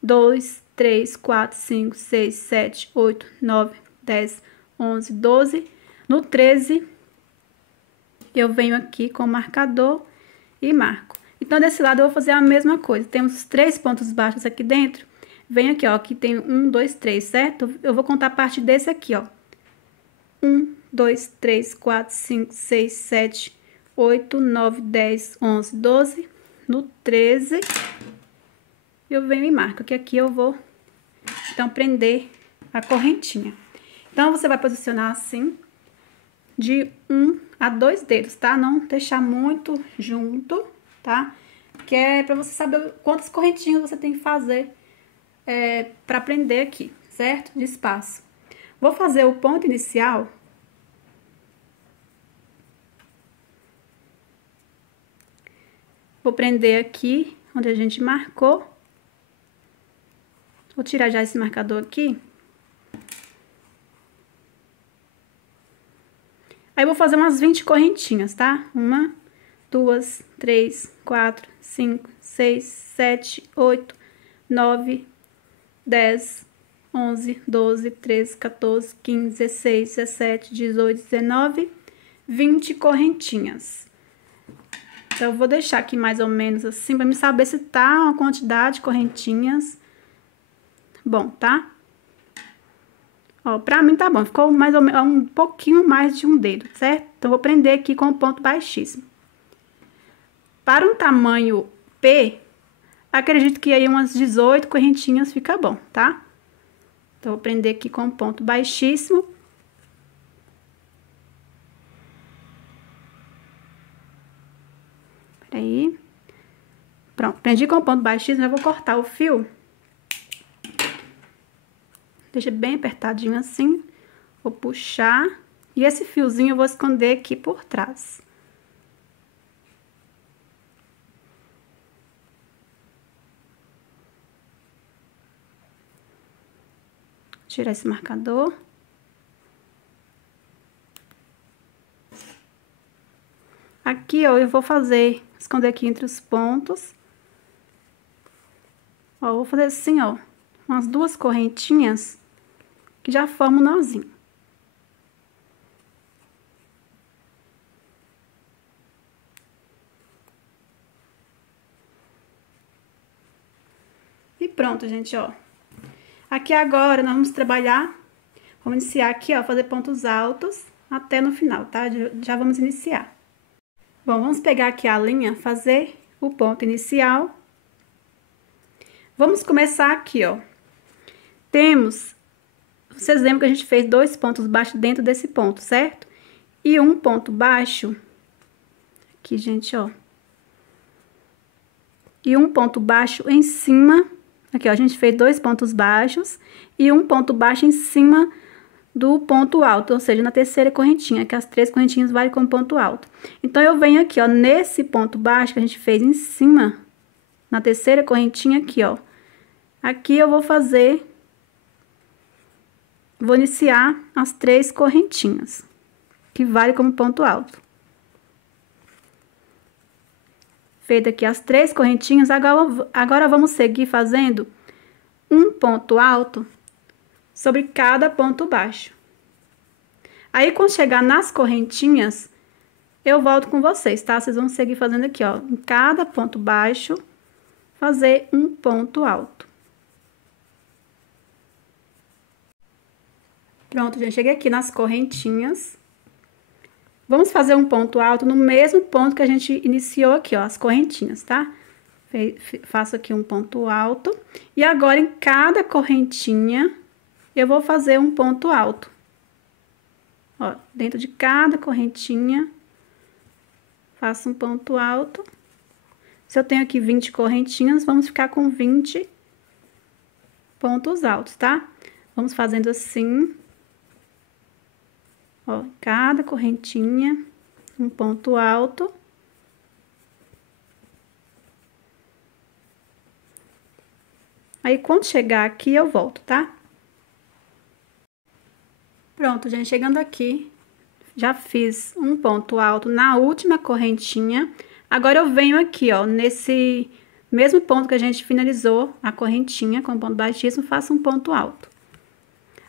2, 3, 4, 5, 6, 7, 8, 9, 10, 11, 12. No 13, eu venho aqui com o marcador e marco. Então, desse lado, eu vou fazer a mesma coisa. Temos os 3 pontos baixos aqui dentro. Venho aqui, ó, aqui tem 1, 2, 3, certo? Eu vou contar a partir desse aqui, ó. 1, 2, 3, 4, 5, 6, 7, 8, 9, 10, 11, 12. No 13, eu venho e marco, que aqui eu vou, então, prender a correntinha. Então, você vai posicionar assim, de 1 a 2 dedos, tá? Não deixar muito junto, tá? Que é pra você saber quantas correntinhas você tem que fazer pra prender aqui, certo? De espaço. Vou fazer o ponto inicial. Vou prender aqui, onde a gente marcou. Vou tirar já esse marcador aqui. Aí, vou fazer umas 20 correntinhas, tá? 1, 2, 3, 4, 5, 6, 7, 8, 9, 10, 11, 12, 13, 14, 15, 16, 17, 18, 19, 20 correntinhas. Então, eu vou deixar aqui mais ou menos assim, pra me saber se tá uma quantidade de correntinhas bom, tá? Ó, pra mim tá bom, ficou mais ou menos um pouquinho mais de um dedo, certo? Então, vou prender aqui com o ponto baixíssimo. Para um tamanho P, acredito que aí umas 18 correntinhas fica bom, tá? Então, vou prender aqui com o ponto baixíssimo. Peraí. Pronto, prendi com o ponto baixíssimo, eu vou cortar o fio. Deixa bem apertadinho assim. Vou puxar. E esse fiozinho eu vou esconder aqui por trás. Tirar esse marcador. Aqui, ó, eu vou esconder aqui entre os pontos. Ó, eu vou fazer assim, ó, umas 2 correntinhas que já formam um nozinho. E pronto, gente, ó. Aqui agora nós vamos trabalhar, vamos iniciar aqui, ó, fazer pontos altos até no final, tá? Já vamos iniciar. Bom, vamos pegar aqui a linha, fazer o ponto inicial. Vamos começar aqui, ó. Vocês lembram que a gente fez 2 pontos baixos dentro desse ponto, certo? E um ponto baixo, aqui, gente, ó. E um ponto baixo em cima, aqui, ó, a gente fez 2 pontos baixos e um ponto baixo em cima do ponto alto, ou seja, na terceira correntinha, que as 3 correntinhas valem como ponto alto. Então, eu venho aqui, ó, nesse ponto baixo que a gente fez em cima, na terceira correntinha aqui, ó. Aqui eu vou iniciar as 3 correntinhas, que vale como ponto alto. Feito aqui as 3 correntinhas, agora vamos seguir fazendo um ponto alto sobre cada ponto baixo. Aí, quando chegar nas correntinhas, eu volto com vocês, tá? Vocês vão seguir fazendo aqui, ó, em cada ponto baixo, fazer um ponto alto. Pronto, gente, cheguei aqui nas correntinhas. Vamos fazer um ponto alto no mesmo ponto que a gente iniciou aqui, ó, as correntinhas, tá? Faço aqui um ponto alto. E agora, em cada correntinha, eu vou fazer um ponto alto. Ó, dentro de cada correntinha, faço um ponto alto. Se eu tenho aqui 20 correntinhas, vamos ficar com 20 pontos altos, tá? Vamos fazendo assim. Ó, cada correntinha, um ponto alto. Aí, quando chegar aqui, eu volto, tá? Pronto, gente, chegando aqui, já fiz um ponto alto na última correntinha. Agora, eu venho aqui, ó, nesse mesmo ponto que a gente finalizou a correntinha com ponto baixíssimo, faço um ponto alto.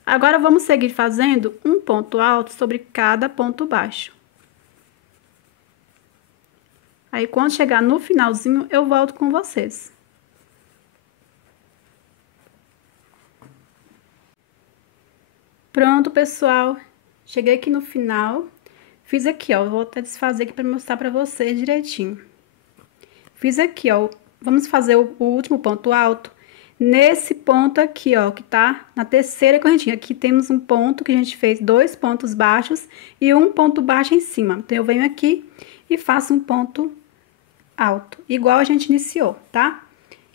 Agora, vamos seguir fazendo um ponto alto sobre cada ponto baixo. Aí, quando chegar no finalzinho, eu volto com vocês. Pronto, pessoal. Cheguei aqui no final. Fiz aqui, ó. Vou até desfazer aqui para mostrar para vocês direitinho. Fiz aqui, ó. Vamos fazer o último ponto alto nesse ponto aqui, ó, que tá na terceira correntinha. Aqui temos um ponto que a gente fez 2 pontos baixos e um ponto baixo em cima. Então, eu venho aqui e faço um ponto alto, igual a gente iniciou, tá?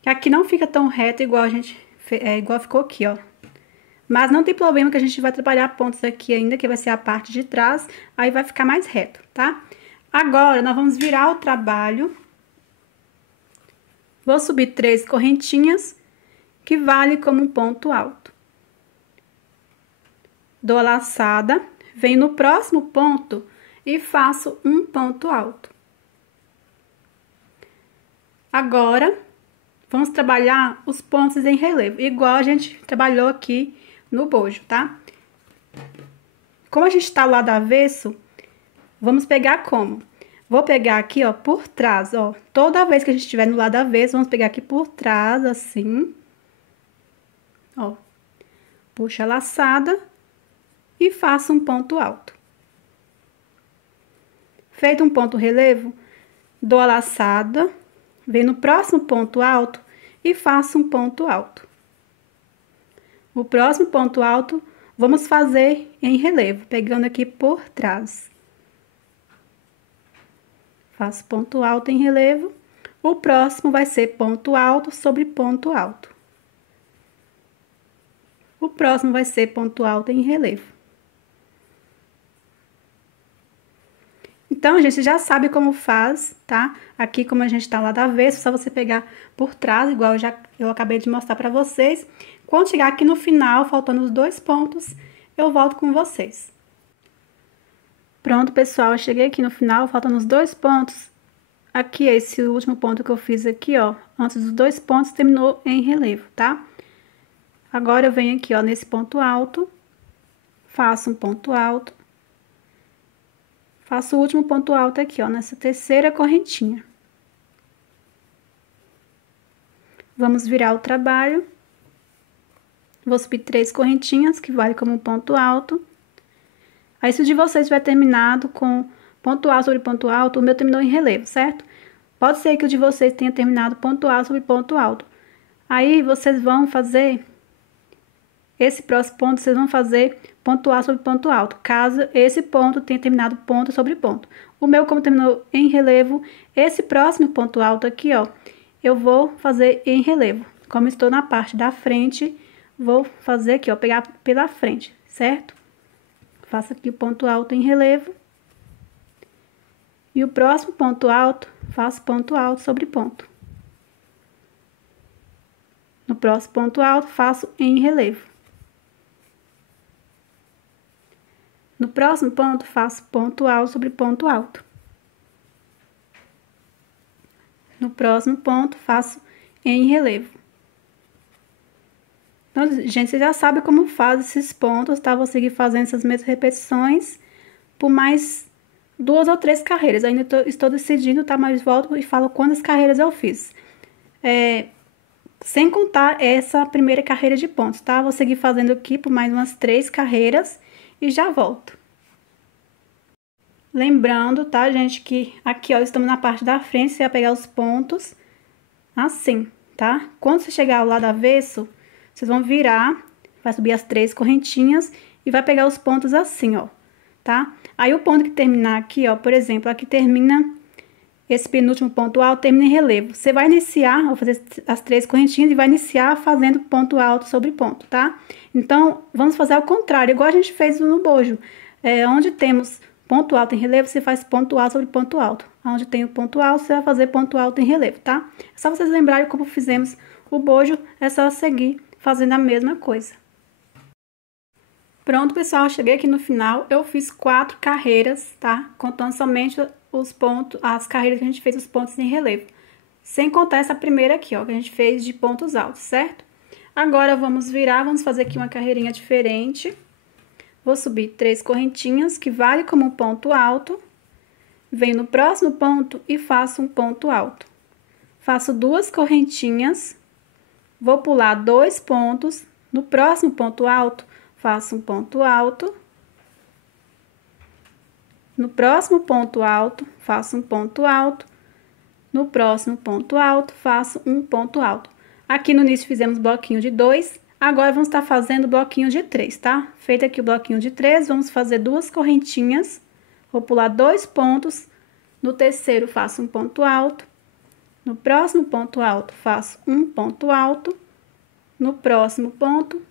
Aqui não fica tão reto igual a gente igual ficou aqui, ó. Mas não tem problema que a gente vai trabalhar pontos aqui ainda, que vai ser a parte de trás, aí vai ficar mais reto, tá? Agora, nós vamos virar o trabalho. Vou subir 3 correntinhas, que vale como um ponto alto. Dou a laçada, venho no próximo ponto e faço um ponto alto. Agora, vamos trabalhar os pontos em relevo, igual a gente trabalhou aqui no bojo, tá? Como a gente tá lá do avesso, vamos pegar como? Vou pegar aqui, ó, por trás, ó. Toda vez que a gente estiver no lado avesso, vamos pegar aqui por trás, assim. Ó. Puxa a laçada e faço um ponto alto. Feito um ponto relevo, dou a laçada, venho no próximo ponto alto e faço um ponto alto. O próximo ponto alto, vamos fazer em relevo, pegando aqui por trás. Faço ponto alto em relevo. O próximo vai ser ponto alto sobre ponto alto. O próximo vai ser ponto alto em relevo. Então, a gente já sabe como faz, tá? Aqui, como a gente tá lá do avesso, só você pegar por trás, igual eu acabei de mostrar pra vocês. Quando chegar aqui no final, faltando os 2 pontos, eu volto com vocês. Pronto, pessoal, eu cheguei aqui no final, faltando os 2 pontos. Aqui, esse último ponto que eu fiz aqui, ó, antes dos 2 pontos, terminou em relevo, tá? Agora, eu venho aqui, ó, nesse ponto alto, faço um ponto alto. Faço o último ponto alto aqui, ó, nessa terceira correntinha. Vamos virar o trabalho. Vou subir 3 correntinhas, que vale como um ponto alto. Aí, se o de vocês tiver terminado com ponto alto sobre ponto alto, o meu terminou em relevo, certo? Pode ser que o de vocês tenha terminado ponto alto sobre ponto alto. Aí, vocês vão fazer... Esse próximo ponto, vocês vão fazer ponto alto sobre ponto alto, caso esse ponto tenha terminado ponto sobre ponto. O meu, como terminou em relevo, esse próximo ponto alto aqui, ó, eu vou fazer em relevo. Como estou na parte da frente, vou fazer aqui, ó, pegar pela frente, certo? Faço aqui o ponto alto em relevo. E o próximo ponto alto, faço ponto alto sobre ponto. No próximo ponto alto, faço em relevo. No próximo ponto, faço ponto alto sobre ponto alto. No próximo ponto, faço em relevo. Então, gente, você já sabe como faz esses pontos, tá? Vou seguir fazendo essas mesmas repetições por mais 2 ou 3 carreiras. Ainda estou decidindo, tá? Mas volto e falo quantas carreiras eu fiz. Sem contar essa primeira carreira de pontos, tá? Vou seguir fazendo aqui por mais umas 3 carreiras e já volto. Lembrando, tá, gente, que aqui, ó, estamos na parte da frente, você vai pegar os pontos assim, tá? Quando você chegar ao lado avesso, vocês vão virar, vai subir as 3 correntinhas e vai pegar os pontos assim, ó, tá? Aí, o ponto que terminar aqui, ó, por exemplo, aqui termina esse penúltimo ponto alto, termina em relevo. Você vai iniciar, vou fazer as 3 correntinhas e vai iniciar fazendo ponto alto sobre ponto, tá? Então, vamos fazer ao contrário, igual a gente fez no bojo. Onde temos ponto alto em relevo, você faz ponto alto sobre ponto alto. Onde tem o ponto alto, você vai fazer ponto alto em relevo, tá? É só vocês lembrarem como fizemos o bojo, é só seguir fazendo a mesma coisa. Pronto, pessoal, cheguei aqui no final, eu fiz 4 carreiras, tá? Contando somente os pontos, as carreiras que a gente fez os pontos em relevo. Sem contar essa primeira aqui, ó, que a gente fez de pontos altos, certo? Agora, vamos virar, vamos fazer aqui uma carreirinha diferente. Vou subir 3 correntinhas, que vale como um ponto alto. Venho no próximo ponto e faço um ponto alto. Faço 2 correntinhas, vou pular 2 pontos. No próximo ponto alto, faço um ponto alto. No próximo ponto alto, faço um ponto alto. No próximo ponto alto, faço um ponto alto. Aqui no início fizemos bloquinho de 2, agora vamos estar fazendo bloquinho de 3, tá? Feito aqui o bloquinho de 3, vamos fazer 2 correntinhas. Vou pular 2 pontos. No terceiro, faço um ponto alto. No próximo ponto alto, faço um ponto alto. No próximo ponto,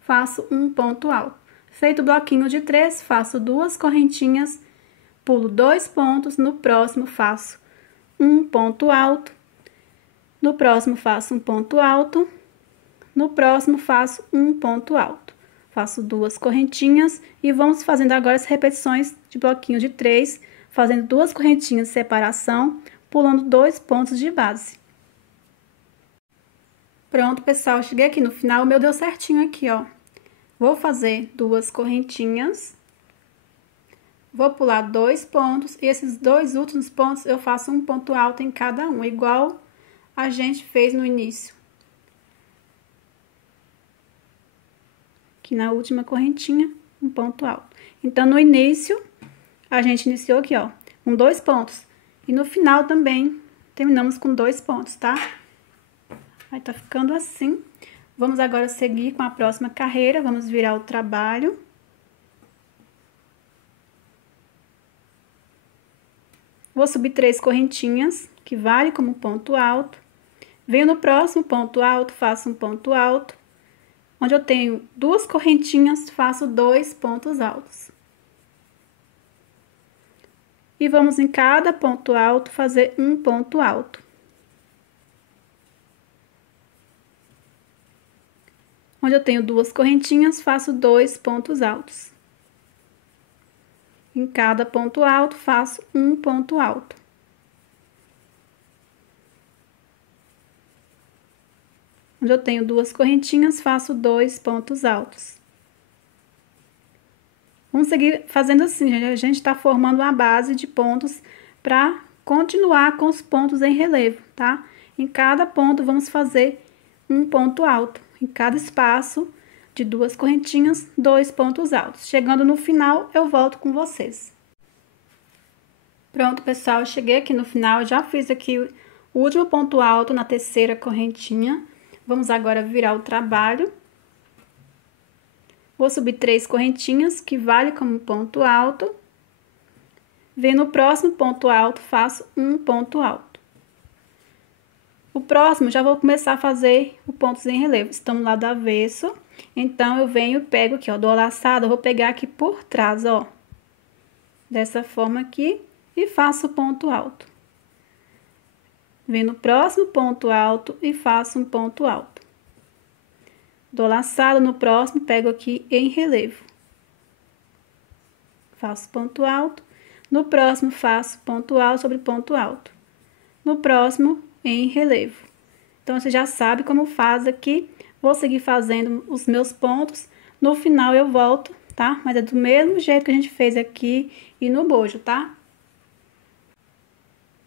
faço um ponto alto. Feito o bloquinho de 3, faço 2 correntinhas, pulo 2 pontos, no próximo faço um ponto alto, no próximo faço um ponto alto, no próximo faço um ponto alto. Faço 2 correntinhas e vamos fazendo agora as repetições de bloquinho de 3, fazendo 2 correntinhas de separação, pulando 2 pontos de base. Pronto, pessoal, cheguei aqui no final, o meu deu certinho aqui, ó. Vou fazer 2 correntinhas, vou pular 2 pontos, e esses 2 últimos pontos eu faço um ponto alto em cada um, igual a gente fez no início. Aqui na última correntinha, um ponto alto. Então, no início, a gente iniciou aqui, ó, com 2 pontos, e no final também terminamos com 2 pontos, tá? Aí, tá ficando assim. Vamos agora seguir com a próxima carreira, vamos virar o trabalho. Vou subir 3 correntinhas, que vale como ponto alto. Venho no próximo ponto alto, faço um ponto alto. Onde eu tenho 2 correntinhas, faço 2 pontos altos. E vamos em cada ponto alto fazer um ponto alto. Onde eu tenho 2 correntinhas, faço 2 pontos altos. Em cada ponto alto, faço um ponto alto. Onde eu tenho 2 correntinhas, faço 2 pontos altos. Vamos seguir fazendo assim, gente. A gente tá formando uma base de pontos para continuar com os pontos em relevo, tá? Em cada ponto, vamos fazer um ponto alto. Em cada espaço de 2 correntinhas, 2 pontos altos. Chegando no final, eu volto com vocês. Pronto, pessoal, eu cheguei aqui no final, já fiz aqui o último ponto alto na terceira correntinha. Vamos agora virar o trabalho. Vou subir 3 correntinhas, que vale como ponto alto. Venho no próximo ponto alto, faço um ponto alto. O próximo, já vou começar a fazer o pontos em relevo. Estamos lá do avesso, então, eu venho e pego aqui, ó, dou a laçada, eu vou pegar aqui por trás, ó. Dessa forma aqui, e faço o ponto alto. Venho no próximo ponto alto e faço um ponto alto. Dou laçada no próximo, pego aqui em relevo. Faço ponto alto. No próximo, faço ponto alto sobre ponto alto. No próximo, em relevo. Então, você já sabe como faz aqui. Vou seguir fazendo os meus pontos. No final, eu volto, tá? Mas é do mesmo jeito que a gente fez aqui e no bojo, tá?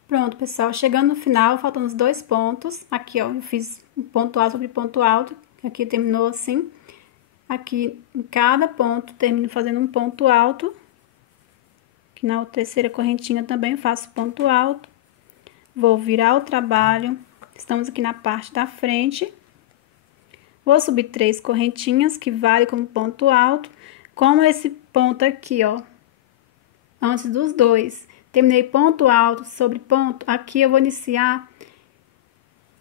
Pronto, pessoal. Chegando no final, faltam os 2 pontos. Aqui, ó, eu fiz um ponto alto sobre ponto alto. Aqui terminou assim. Aqui, em cada ponto, termino fazendo um ponto alto. Aqui na terceira correntinha também faço ponto alto. Vou virar o trabalho, Estamos aqui na parte da frente. Vou subir 3 correntinhas, que vale como ponto alto. Como esse ponto aqui, ó, antes dos dois, terminei ponto alto sobre ponto, aqui eu vou iniciar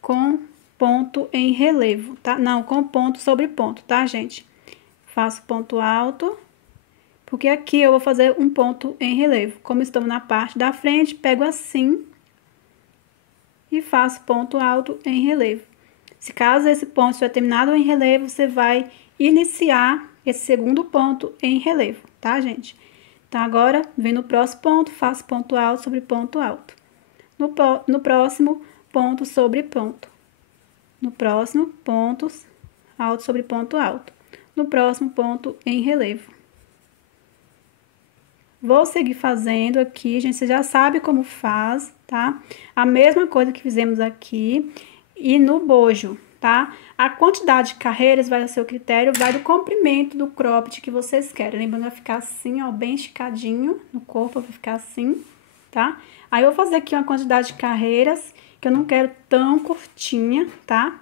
com ponto em relevo, tá? Não, com ponto sobre ponto, tá, gente? Faço ponto alto, porque aqui eu vou fazer um ponto em relevo. Como estamos na parte da frente, pego assim e faço ponto alto em relevo. Se caso esse ponto estiver terminado em relevo, você vai iniciar esse segundo ponto em relevo, tá, gente? Então, agora, vem no próximo ponto, faço ponto alto sobre ponto alto. No próximo, ponto sobre ponto. No próximo, pontos alto sobre ponto alto. No próximo, ponto em relevo. Vou seguir fazendo aqui, gente, você já sabe como faz, tá? A mesma coisa que fizemos aqui e no bojo, tá? A quantidade de carreiras vai ao seu critério, vai do comprimento do cropped que vocês querem. Lembrando, vai ficar assim, ó, bem esticadinho no corpo, vai ficar assim, tá? Aí, eu vou fazer aqui uma quantidade de carreiras, que eu não quero tão curtinha, tá?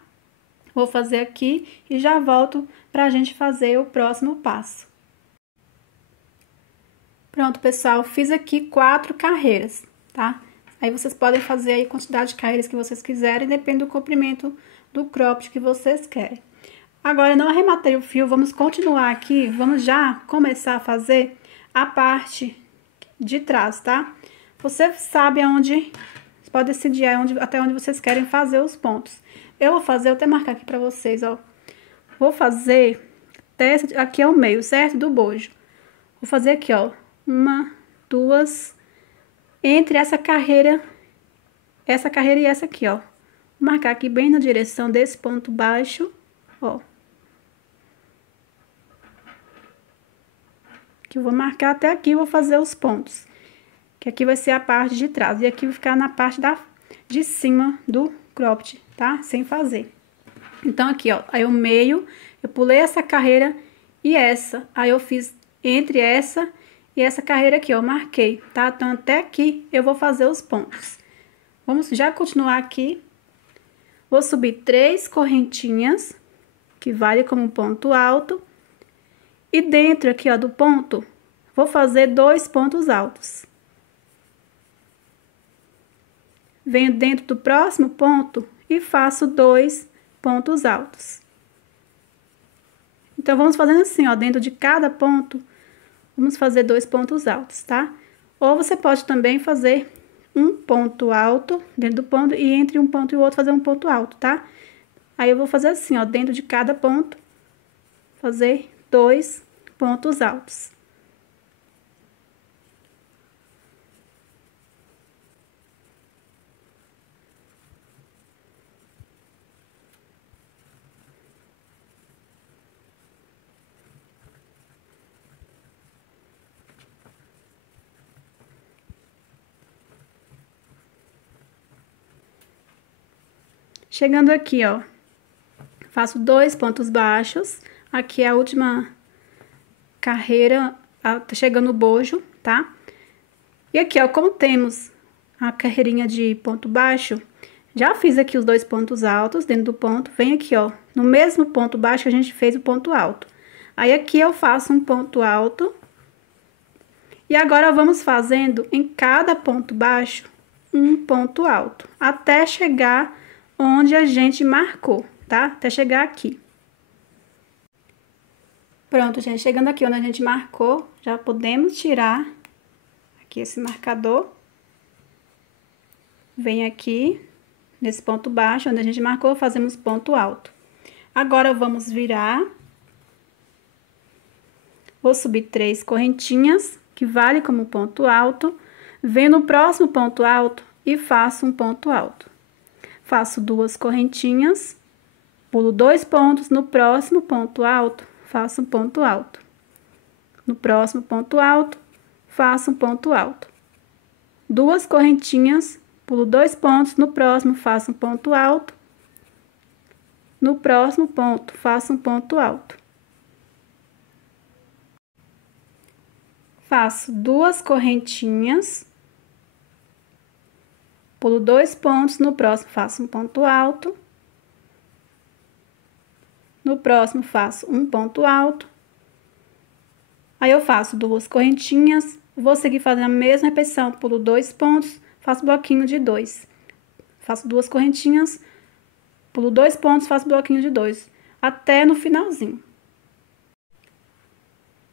Vou fazer aqui e já volto pra gente fazer o próximo passo. Pronto, pessoal, fiz aqui 4 carreiras, tá? Aí, vocês podem fazer aí a quantidade de carreiras que vocês quiserem, depende do comprimento do cropped que vocês querem. Agora, eu não arrematei o fio, vamos continuar aqui, vamos já começar a fazer a parte de trás, tá? Você sabe aonde, você pode decidir até onde vocês querem fazer os pontos. Eu vou fazer, eu até marcar aqui pra vocês, ó. Vou fazer até aqui é o meio, certo? Do bojo. Vou fazer aqui, ó, 1, 2, entre essa carreira e essa aqui, ó. Vou marcar aqui bem na direção desse ponto baixo, ó. Que eu vou marcar até aqui, vou fazer os pontos. Que aqui vai ser a parte de trás. E aqui vai ficar na parte de cima do cropped, tá? Sem fazer. Então, aqui, ó, aí o meio, eu pulei essa carreira e essa. Aí, eu fiz entre essa e essa carreira aqui, ó, eu marquei, tá? Então, até aqui eu vou fazer os pontos. Vamos já continuar aqui. Vou subir 3 correntinhas, que vale como ponto alto. E dentro aqui, ó, do ponto, vou fazer 2 pontos altos. Venho dentro do próximo ponto e faço 2 pontos altos. Então, vamos fazendo assim, ó, dentro de cada ponto, vamos fazer 2 pontos altos, tá? Ou você pode também fazer um ponto alto dentro do ponto e entre um ponto e o outro fazer um ponto alto, tá? Aí, eu vou fazer assim, ó, dentro de cada ponto, fazer 2 pontos altos. Chegando aqui, ó, faço 2 pontos baixos. Aqui é a última carreira, tá chegando o bojo, tá? E aqui, ó, como temos a carreirinha de ponto baixo, já fiz aqui os 2 pontos altos dentro do ponto. Vem aqui, ó, no mesmo ponto baixo que a gente fez o ponto alto. Aí, aqui eu faço um ponto alto. E agora, vamos fazendo em cada ponto baixo um ponto alto, até chegar onde a gente marcou, tá? Até chegar aqui. Pronto, gente, chegando aqui onde a gente marcou, já podemos tirar aqui esse marcador. Vem aqui, nesse ponto baixo, onde a gente marcou, fazemos ponto alto. Agora, vamos virar. Vou subir 3 correntinhas, que vale como ponto alto. Venho no próximo ponto alto e faço um ponto alto. Faço 2 correntinhas, pulo 2 pontos, no próximo ponto alto, faço um ponto alto. No próximo ponto alto, faço um ponto alto. 2 correntinhas, pulo 2 pontos, no próximo faço um ponto alto. No próximo ponto, faço um ponto alto. Faço 2 correntinhas. pulo 2 pontos, no próximo faço um ponto alto, no próximo faço um ponto alto, aí eu faço 2 correntinhas, vou seguir fazendo a mesma repetição, pulo 2 pontos, faço bloquinho de 2, faço 2 correntinhas, pulo 2 pontos, faço bloquinho de 2, até no finalzinho.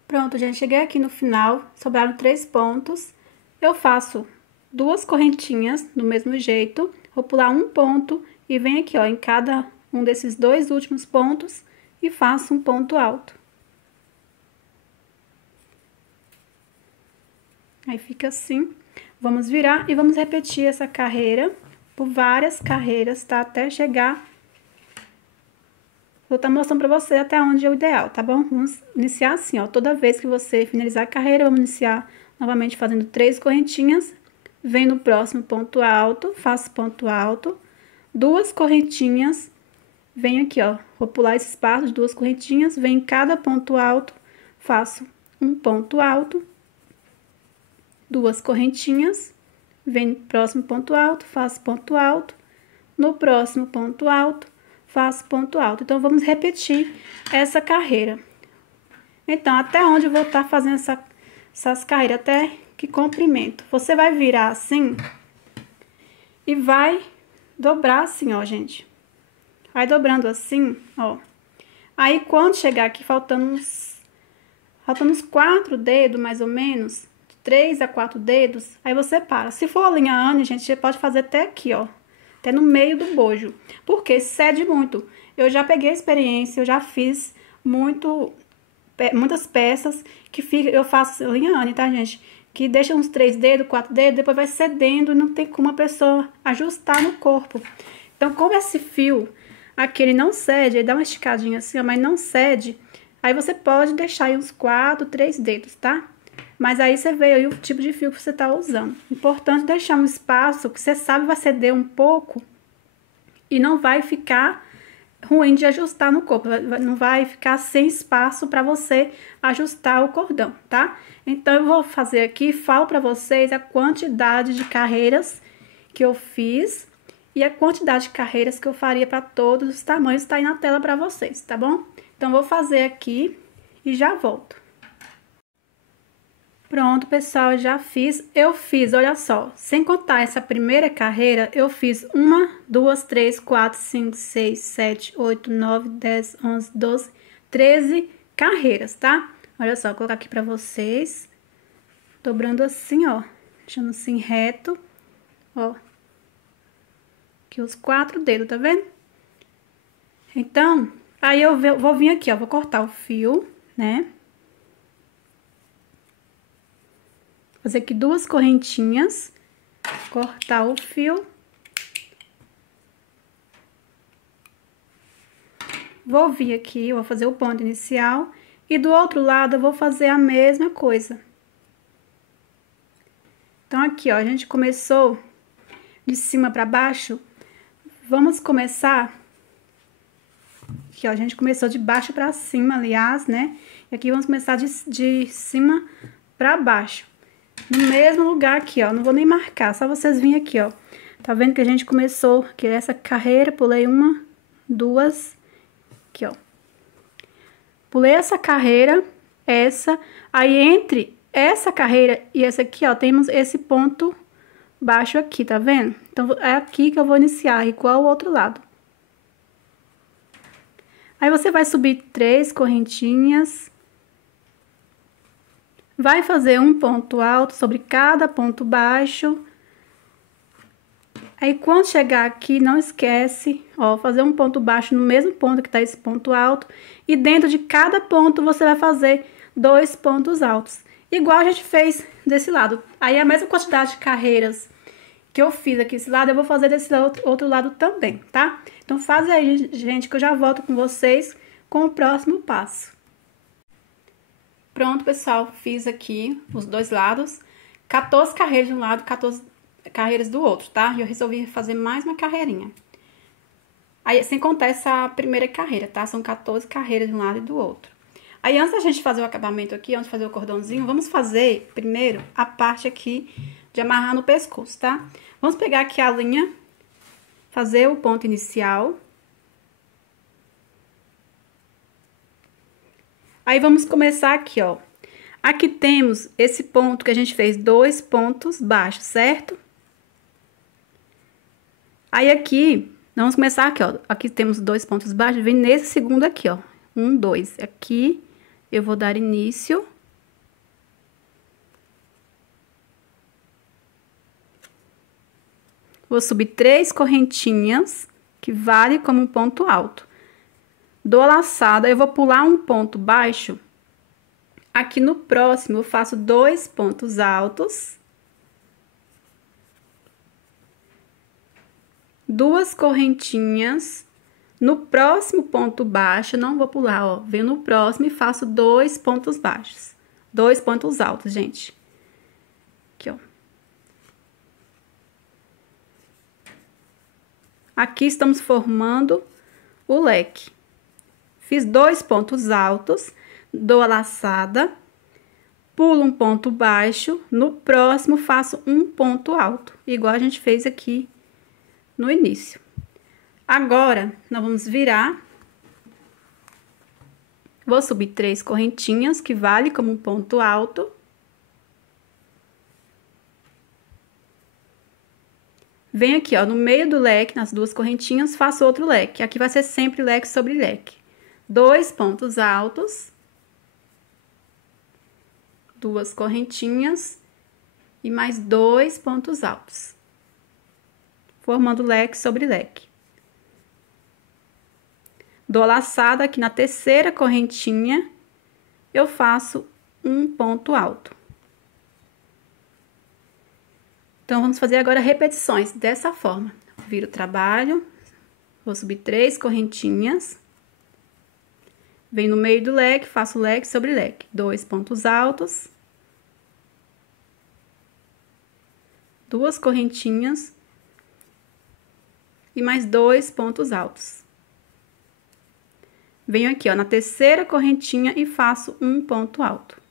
Pronto, gente, cheguei aqui no final, sobraram 3 pontos, eu faço 2 correntinhas do mesmo jeito, vou pular um ponto e venho aqui, ó, em cada um desses 2 últimos pontos e faço um ponto alto. Aí fica assim, vamos virar e vamos repetir essa carreira por várias carreiras, tá? Até chegar, vou estar mostrando pra você até onde é o ideal, tá bom? Vamos iniciar assim, ó, toda vez que você finalizar a carreira, vamos iniciar novamente fazendo 3 correntinhas, vem no próximo ponto alto, faço ponto alto, 2 correntinhas, venho aqui, ó, vou pular esse espaço de 2 correntinhas, venho em cada ponto alto, faço um ponto alto, 2 correntinhas, venho no próximo ponto alto, faço ponto alto, no próximo ponto alto, faço ponto alto. Então, vamos repetir essa carreira. Então, até onde eu vou estar fazendo essas carreiras, até que comprimento. Você vai virar assim e vai dobrar assim, ó, gente. Vai dobrando assim, ó. Aí, quando chegar aqui, faltando uns 4 dedos, mais ou menos, 3 a 4 dedos, aí você para. Se for a linha Anne, gente, você pode fazer até aqui, ó. Até no meio do bojo. Porque cede muito. Eu já peguei a experiência, eu já fiz muitas peças que eu faço linha Anne, tá, gente? Que deixa uns 3 dedos, 4 dedos, depois vai cedendo e não tem como a pessoa ajustar no corpo. Então, como esse fio aqui, ele não cede, ele dá uma esticadinha assim, ó, mas não cede, aí você pode deixar aí uns 4, 3 dedos, tá? Mas aí você vê aí o tipo de fio que você tá usando. Importante deixar um espaço que você sabe vai ceder um pouco e não vai ficar ruim de ajustar no corpo, não vai ficar sem espaço para você ajustar o cordão, tá? Então, eu vou fazer aqui, falo para vocês a quantidade de carreiras que eu fiz e a quantidade de carreiras que eu faria para todos os tamanhos, tá aí na tela para vocês, tá bom? Então, vou fazer aqui e já volto. Pronto, pessoal, já fiz. Eu fiz, olha só, sem contar essa primeira carreira, eu fiz 1, 2, 3, 4, 5, 6, 7, 8, 9, 10, 11, 12, 13 carreiras, tá? Olha só, vou colocar aqui pra vocês. Dobrando assim, ó, deixando assim reto, ó. Aqui os 4 dedos, tá vendo? Então, aí eu vou vir aqui, ó, vou cortar o fio, né? Fazer aqui 2 correntinhas, cortar o fio. Vou vir aqui, vou fazer o ponto inicial e do outro lado eu vou fazer a mesma coisa. Então, aqui, ó, a gente começou de cima pra baixo, vamos começar... Aqui, ó, a gente começou de baixo pra cima, aliás, né? E aqui vamos começar de cima pra baixo. No mesmo lugar aqui, ó, não vou nem marcar, só vocês virem aqui, ó. Tá vendo que a gente começou aqui essa carreira, pulei 1, 2, aqui, ó. Pulei essa carreira, aí entre essa carreira e essa aqui, ó, temos esse ponto baixo aqui, tá vendo? Então, é aqui que eu vou iniciar, igual o outro lado. Aí, você vai subir 3 correntinhas. Vai fazer um ponto alto sobre cada ponto baixo. Aí, quando chegar aqui, não esquece, ó, fazer um ponto baixo no mesmo ponto que tá esse ponto alto. E dentro de cada ponto, você vai fazer 2 pontos altos. Igual a gente fez desse lado. Aí, a mesma quantidade de carreiras que eu fiz aqui desse lado, eu vou fazer desse outro lado também, tá? Então, faz aí, gente, que eu já volto com vocês com o próximo passo. Pronto, pessoal, fiz aqui os dois lados, 14 carreiras de um lado, 14 carreiras do outro, tá? E eu resolvi fazer mais uma carreirinha. Aí, sem contar essa primeira carreira, tá? São 14 carreiras de um lado e do outro. Aí, antes da gente fazer o acabamento aqui, antes de fazer o cordãozinho, vamos fazer primeiro a parte aqui de amarrar no pescoço, tá? Vamos pegar aqui a linha, fazer o ponto inicial. Aí, vamos começar aqui, ó. Aqui temos esse ponto que a gente fez 2 pontos baixos, certo? Aí, aqui, vamos começar aqui, ó. Aqui temos 2 pontos baixos, vem nesse segundo aqui, ó. 1, 2. Aqui, eu vou dar início. Vou subir 3 correntinhas, que vale como um ponto alto. Dou a laçada, eu vou pular um ponto baixo. Aqui no próximo, eu faço 2 pontos altos. 2 correntinhas. No próximo ponto baixo, não vou pular, ó. Venho no próximo e faço 2 pontos baixos. 2 pontos altos, gente. Aqui, ó. Aqui estamos formando o leque. Fiz 2 pontos altos, dou a laçada, pulo um ponto baixo, no próximo faço um ponto alto, igual a gente fez aqui no início. Agora, nós vamos virar. Vou subir 3 correntinhas, que vale como um ponto alto. Venho aqui, ó, no meio do leque, nas 2 correntinhas, faço outro leque. Aqui vai ser sempre leque sobre leque. 2 pontos altos. 2 correntinhas. E mais 2 pontos altos. Formando leque sobre leque. Dou a laçada aqui na terceira correntinha. Eu faço um ponto alto. Então, vamos fazer agora repetições dessa forma. Viro o trabalho, vou subir 3 correntinhas. Venho no meio do leque, faço leque sobre leque. 2 pontos altos. 2 correntinhas. E mais 2 pontos altos. Venho aqui, ó, na terceira correntinha e faço um ponto alto.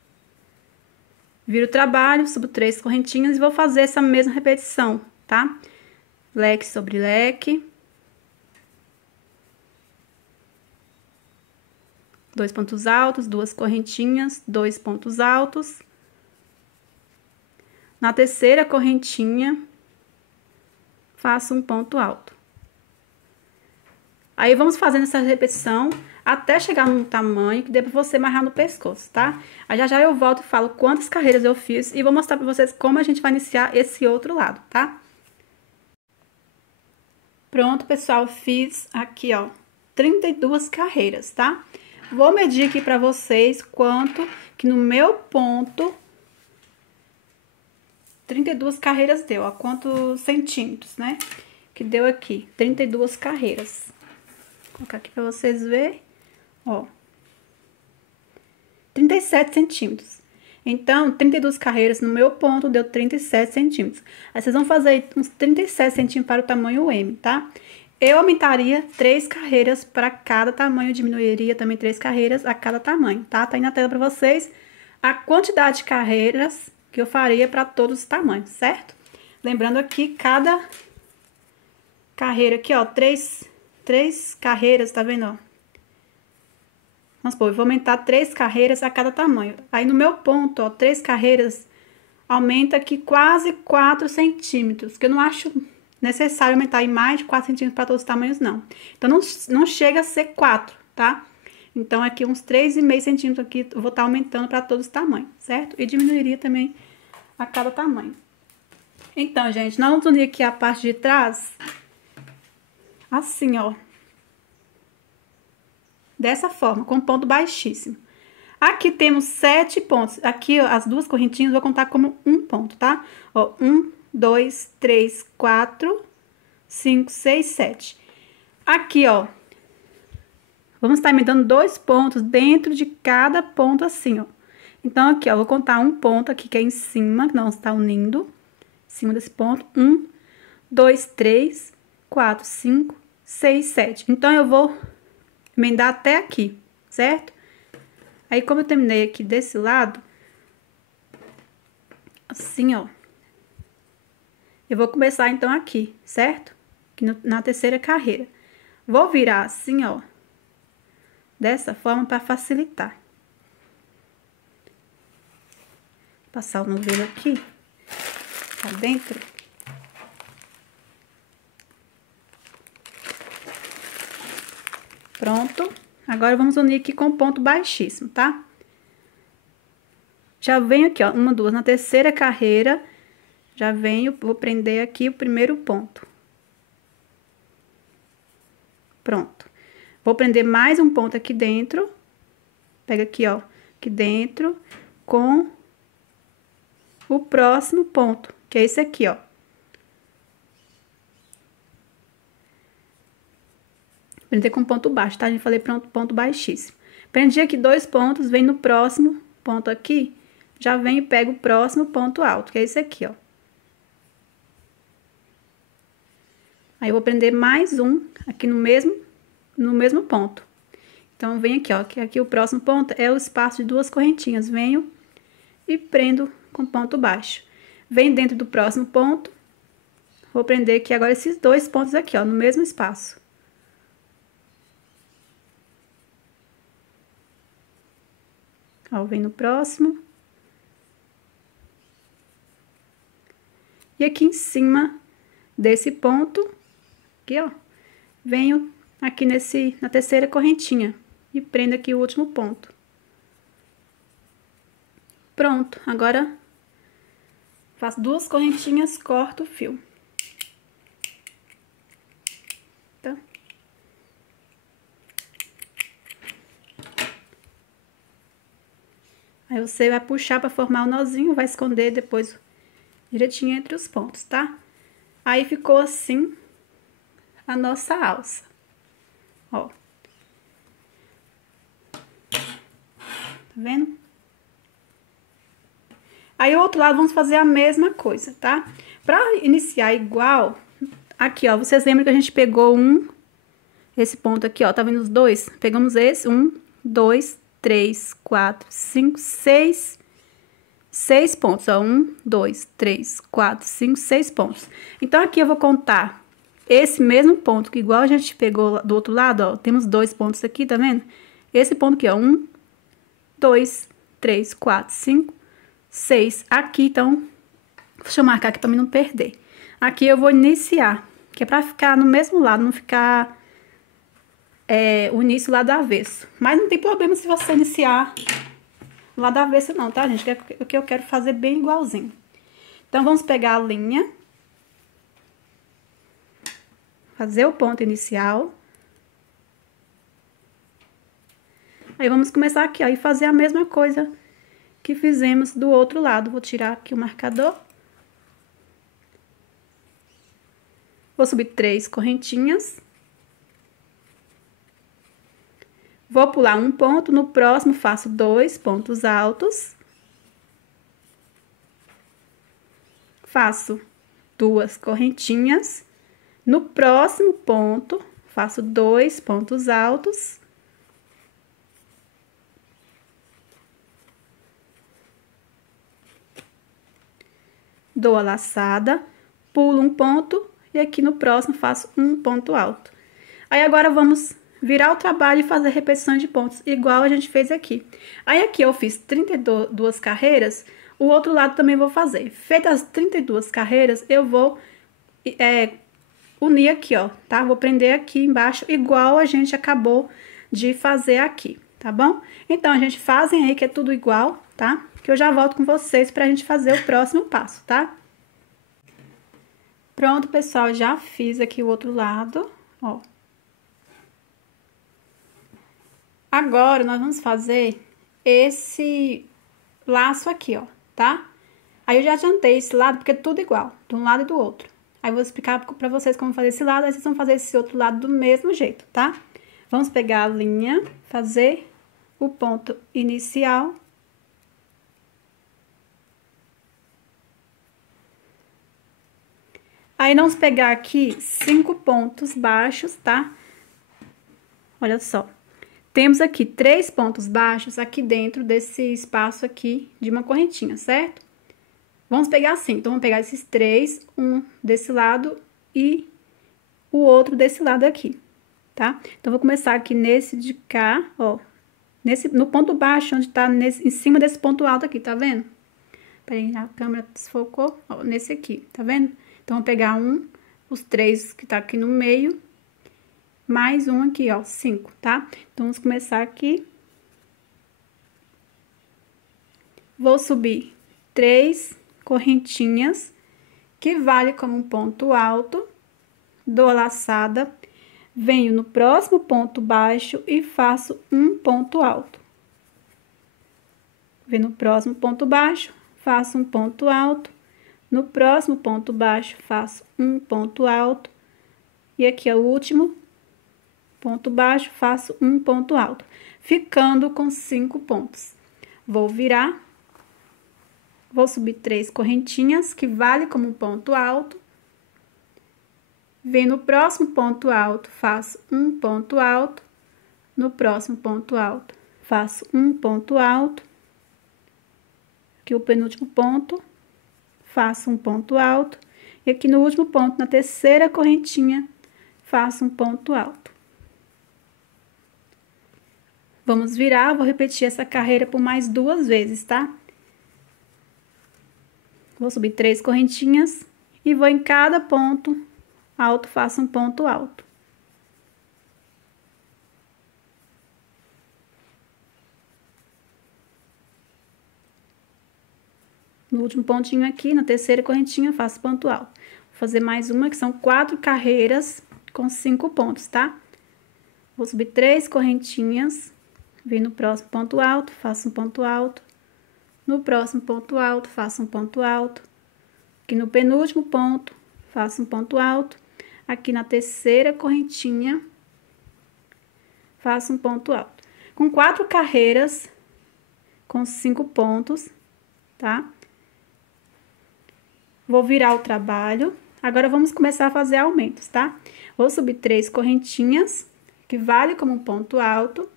Viro o trabalho, subo 3 correntinhas e vou fazer essa mesma repetição, tá? Leque sobre leque. 2 pontos altos, 2 correntinhas, 2 pontos altos. Na terceira correntinha, faço um ponto alto. Aí, vamos fazendo essa repetição até chegar num tamanho que dê pra você amarrar no pescoço, tá? Aí, já eu volto e falo quantas carreiras eu fiz e vou mostrar pra vocês como a gente vai iniciar esse outro lado, tá? Pronto, pessoal, fiz aqui, ó, 32 carreiras, tá? Vou medir aqui pra vocês quanto que no meu ponto 32 carreiras deu, ó, quantos centímetros, né? Que deu aqui, 32 carreiras. Vou colocar aqui pra vocês verem, ó. 37 centímetros. Então, 32 carreiras no meu ponto deu 37 centímetros. Aí, vocês vão fazer uns 37 centímetros para o tamanho M, tá? Eu aumentaria 3 carreiras para cada tamanho, diminuiria também 3 carreiras a cada tamanho, tá? Tá aí na tela para vocês a quantidade de carreiras que eu faria para todos os tamanhos, certo? Lembrando aqui, cada carreira aqui, ó, 3 carreiras, tá vendo, ó? Vamos supor, eu vou aumentar 3 carreiras a cada tamanho. Aí, no meu ponto, ó, 3 carreiras aumenta aqui quase 4 centímetros, que eu não acho necessário aumentar aí mais de 4 centímetros para todos os tamanhos, não. Então, não chega a ser 4, tá? Então, aqui uns 3,5 centímetros aqui, eu vou estar aumentando para todos os tamanhos, certo? E diminuiria também a cada tamanho. Então, gente, nós vamos unir aqui a parte de trás, assim, ó. Dessa forma, com ponto baixíssimo. Aqui temos 7 pontos. Aqui, ó, as 2 correntinhas, eu vou contar como um ponto, tá? Ó, 1, 2, 3, 4, 5, 6, 7. Aqui, ó, vamos estar emendando 2 pontos dentro de cada ponto assim, ó. Então, aqui, ó, vou contar um ponto aqui que é em cima, que nós está unindo. Em cima desse ponto. 1, 2, 3, 4, 5, 6, 7. Então, eu vou emendar até aqui, certo? Aí, como eu terminei aqui desse lado, assim, ó, Eu vou começar, então, aqui, certo? Aqui na terceira carreira. Vou virar assim, ó. Dessa forma, para facilitar. Passar o novelo aqui. Tá dentro. Pronto. Agora, vamos unir aqui com ponto baixíssimo, tá? Já venho aqui, ó, 1, 2, na terceira carreira, já venho, vou prender aqui o primeiro ponto. Pronto. Vou prender mais um ponto aqui dentro, pega aqui, ó, aqui dentro, com o próximo ponto, que é esse aqui, ó. Prender com ponto baixo, tá? A gente falei pronto, ponto baixíssimo. Prendi aqui 2 pontos, vem no próximo ponto aqui, já venho e pego o próximo ponto alto, que é esse aqui, ó. Aí, eu vou prender mais um aqui no mesmo ponto. Então, vem aqui, ó, que aqui o próximo ponto é o espaço de 2 correntinhas. Venho e prendo com ponto baixo. Vem dentro do próximo ponto, vou prender aqui agora esses 2 pontos aqui, ó, no mesmo espaço. Ó, vem no próximo. E aqui em cima desse ponto, aqui, ó, venho aqui na terceira correntinha e prendo aqui o último ponto. Pronto, agora faço 2 correntinhas, corto o fio. Tá? Aí, você vai puxar para formar o nozinho, vai esconder depois direitinho entre os pontos, tá? Aí, ficou assim a nossa alça. Ó. Tá vendo? Aí, o outro lado, vamos fazer a mesma coisa, tá? Pra iniciar igual, aqui, ó, vocês lembram que a gente pegou esse ponto aqui, ó, tá vendo os dois? Pegamos esse, 1, 2, 3, 4, 5, 6 pontos, ó, 1, 2, 3, 4, 5, 6 pontos. Então, aqui eu vou contar esse mesmo ponto, que igual a gente pegou do outro lado, ó, temos 2 pontos aqui, tá vendo? Esse ponto aqui, ó, 1, 2, 3, 4, 5, 6. Aqui, então, deixa eu marcar aqui pra mim não perder. Aqui eu vou iniciar, que é pra ficar no mesmo lado, não ficar o início lá do avesso. Mas não tem problema se você iniciar lá do avesso não, tá, gente? Que eu quero fazer bem igualzinho. Então, vamos pegar a linha. Fazer o ponto inicial. Aí, vamos começar aqui, ó, e fazer a mesma coisa que fizemos do outro lado. Vou tirar aqui o marcador. Vou subir 3 correntinhas. Vou pular um ponto, no próximo faço 2 pontos altos. Faço 2 correntinhas. No próximo ponto, faço 2 pontos altos. Dou a laçada, pulo um ponto e aqui no próximo faço um ponto alto. Aí, agora vamos virar o trabalho e fazer repetições de pontos, igual a gente fez aqui. Aí, aqui eu fiz 32 carreiras, o outro lado também vou fazer. Feitas as 32 carreiras, eu vou unir aqui, ó, tá? Vou prender aqui embaixo, igual a gente acabou de fazer aqui, tá bom? Então, a gente fazem aí que é tudo igual, tá? Que eu já volto com vocês pra gente fazer o próximo passo, tá? Pronto, pessoal, já fiz aqui o outro lado, ó. Agora, nós vamos fazer esse laço aqui, ó, tá? Aí, eu já adiantei esse lado, porque é tudo igual, de um lado e do outro. Aí, eu vou explicar pra vocês como fazer esse lado, aí vocês vão fazer esse outro lado do mesmo jeito, tá? Vamos pegar a linha, fazer o ponto inicial. Aí, vamos pegar aqui 5 pontos baixos, tá? Olha só. Temos aqui 3 pontos baixos aqui dentro desse espaço aqui de uma correntinha, certo? Vamos pegar assim, então, vamos pegar esses três, um desse lado e o outro desse lado aqui, tá? Então, vou começar aqui nesse de cá, ó, no ponto baixo, onde tá em cima desse ponto alto aqui, tá vendo? Peraí, a câmera desfocou, ó, nesse aqui, tá vendo? Então, vou pegar os três que tá aqui no meio, mais um aqui, ó, 5, tá? Então, vamos começar aqui. Vou subir 3 correntinhas, que vale como um ponto alto, dou a laçada, venho no próximo ponto baixo e faço um ponto alto. Venho no próximo ponto baixo, faço um ponto alto, no próximo ponto baixo, faço um ponto alto, e aqui é o último ponto baixo, faço um ponto alto, ficando com 5 pontos. Vou virar. Vou subir 3 correntinhas, que vale como um ponto alto. Venho no próximo ponto alto, faço um ponto alto. No próximo ponto alto, faço um ponto alto. Aqui o penúltimo ponto, faço um ponto alto. E aqui no último ponto, na terceira correntinha, faço um ponto alto. Vamos virar, vou repetir essa carreira por mais 2 vezes, tá? Vou subir 3 correntinhas e vou em cada ponto alto, faço um ponto alto. No último pontinho aqui, na terceira correntinha, faço ponto alto. Vou fazer mais uma, que são 4 carreiras com 5 pontos, tá? Vou subir 3 correntinhas, vim no próximo ponto alto, faço um ponto alto. No próximo ponto alto, faço um ponto alto. Aqui no penúltimo ponto, faço um ponto alto. Aqui na terceira correntinha, faço um ponto alto. Com 4 carreiras, com 5 pontos, tá? Vou virar o trabalho. Agora, vamos começar a fazer aumentos, tá? Vou subir 3 correntinhas, que vale como um ponto alto.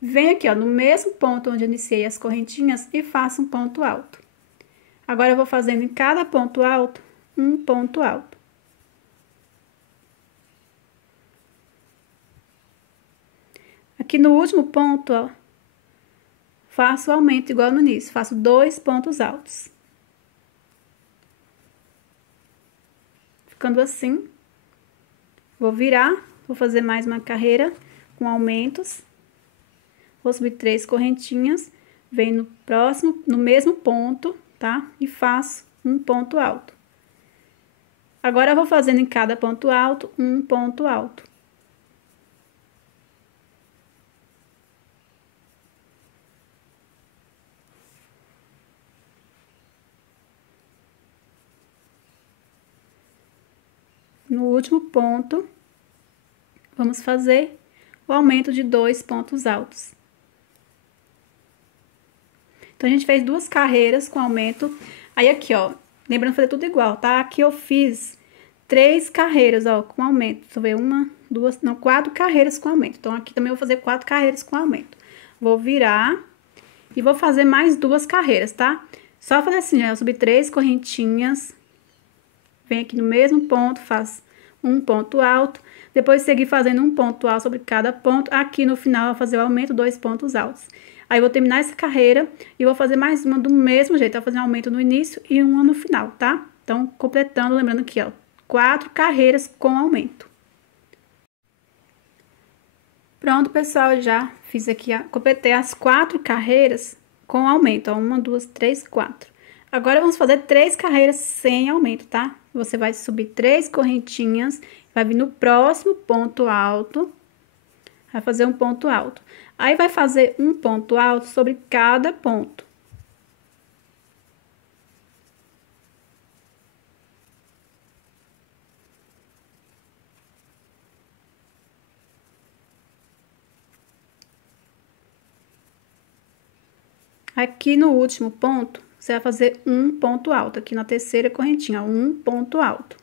Venho aqui, ó, no mesmo ponto onde eu iniciei as correntinhas e faço um ponto alto. Agora, eu vou fazendo em cada ponto alto, um ponto alto. Aqui no último ponto, ó, faço o aumento igual no início, faço 2 pontos altos. Ficando assim, vou virar, vou fazer mais uma carreira com aumentos. Vou subir 3 correntinhas, venho no próximo, no mesmo ponto, tá? E faço um ponto alto. Agora, eu vou fazendo em cada ponto alto, um ponto alto. No último ponto, vamos fazer o aumento de 2 pontos altos. Então, a gente fez 2 carreiras com aumento. Aí, aqui, ó, lembrando de fazer tudo igual, tá? Aqui eu fiz 3 carreiras, ó, com aumento. Deixa eu ver, 1, 2, não, 4 carreiras com aumento. Então, aqui também eu vou fazer 4 carreiras com aumento. Vou virar e vou fazer mais 2 carreiras, tá? Só fazer assim, ó, eu subi 3 correntinhas. Vem aqui no mesmo ponto, faço um ponto alto. Depois, seguir fazendo um ponto alto sobre cada ponto. Aqui no final, eu vou fazer o aumento, 2 pontos altos. Aí, eu vou terminar essa carreira e vou fazer mais uma do mesmo jeito. Eu vou fazer um aumento no início e uma no final, tá? Então, completando, lembrando aqui, ó, 4 carreiras com aumento. Pronto, pessoal, eu já fiz aqui, completei as 4 carreiras com aumento, ó, 1, 2, 3, 4. Agora, vamos fazer 3 carreiras sem aumento, tá? Você vai subir 3 correntinhas, vai vir no próximo ponto alto, vai fazer um ponto alto. Aí, vai fazer um ponto alto sobre cada ponto. Aqui no último ponto, você vai fazer um ponto alto, aqui na terceira correntinha, um ponto alto.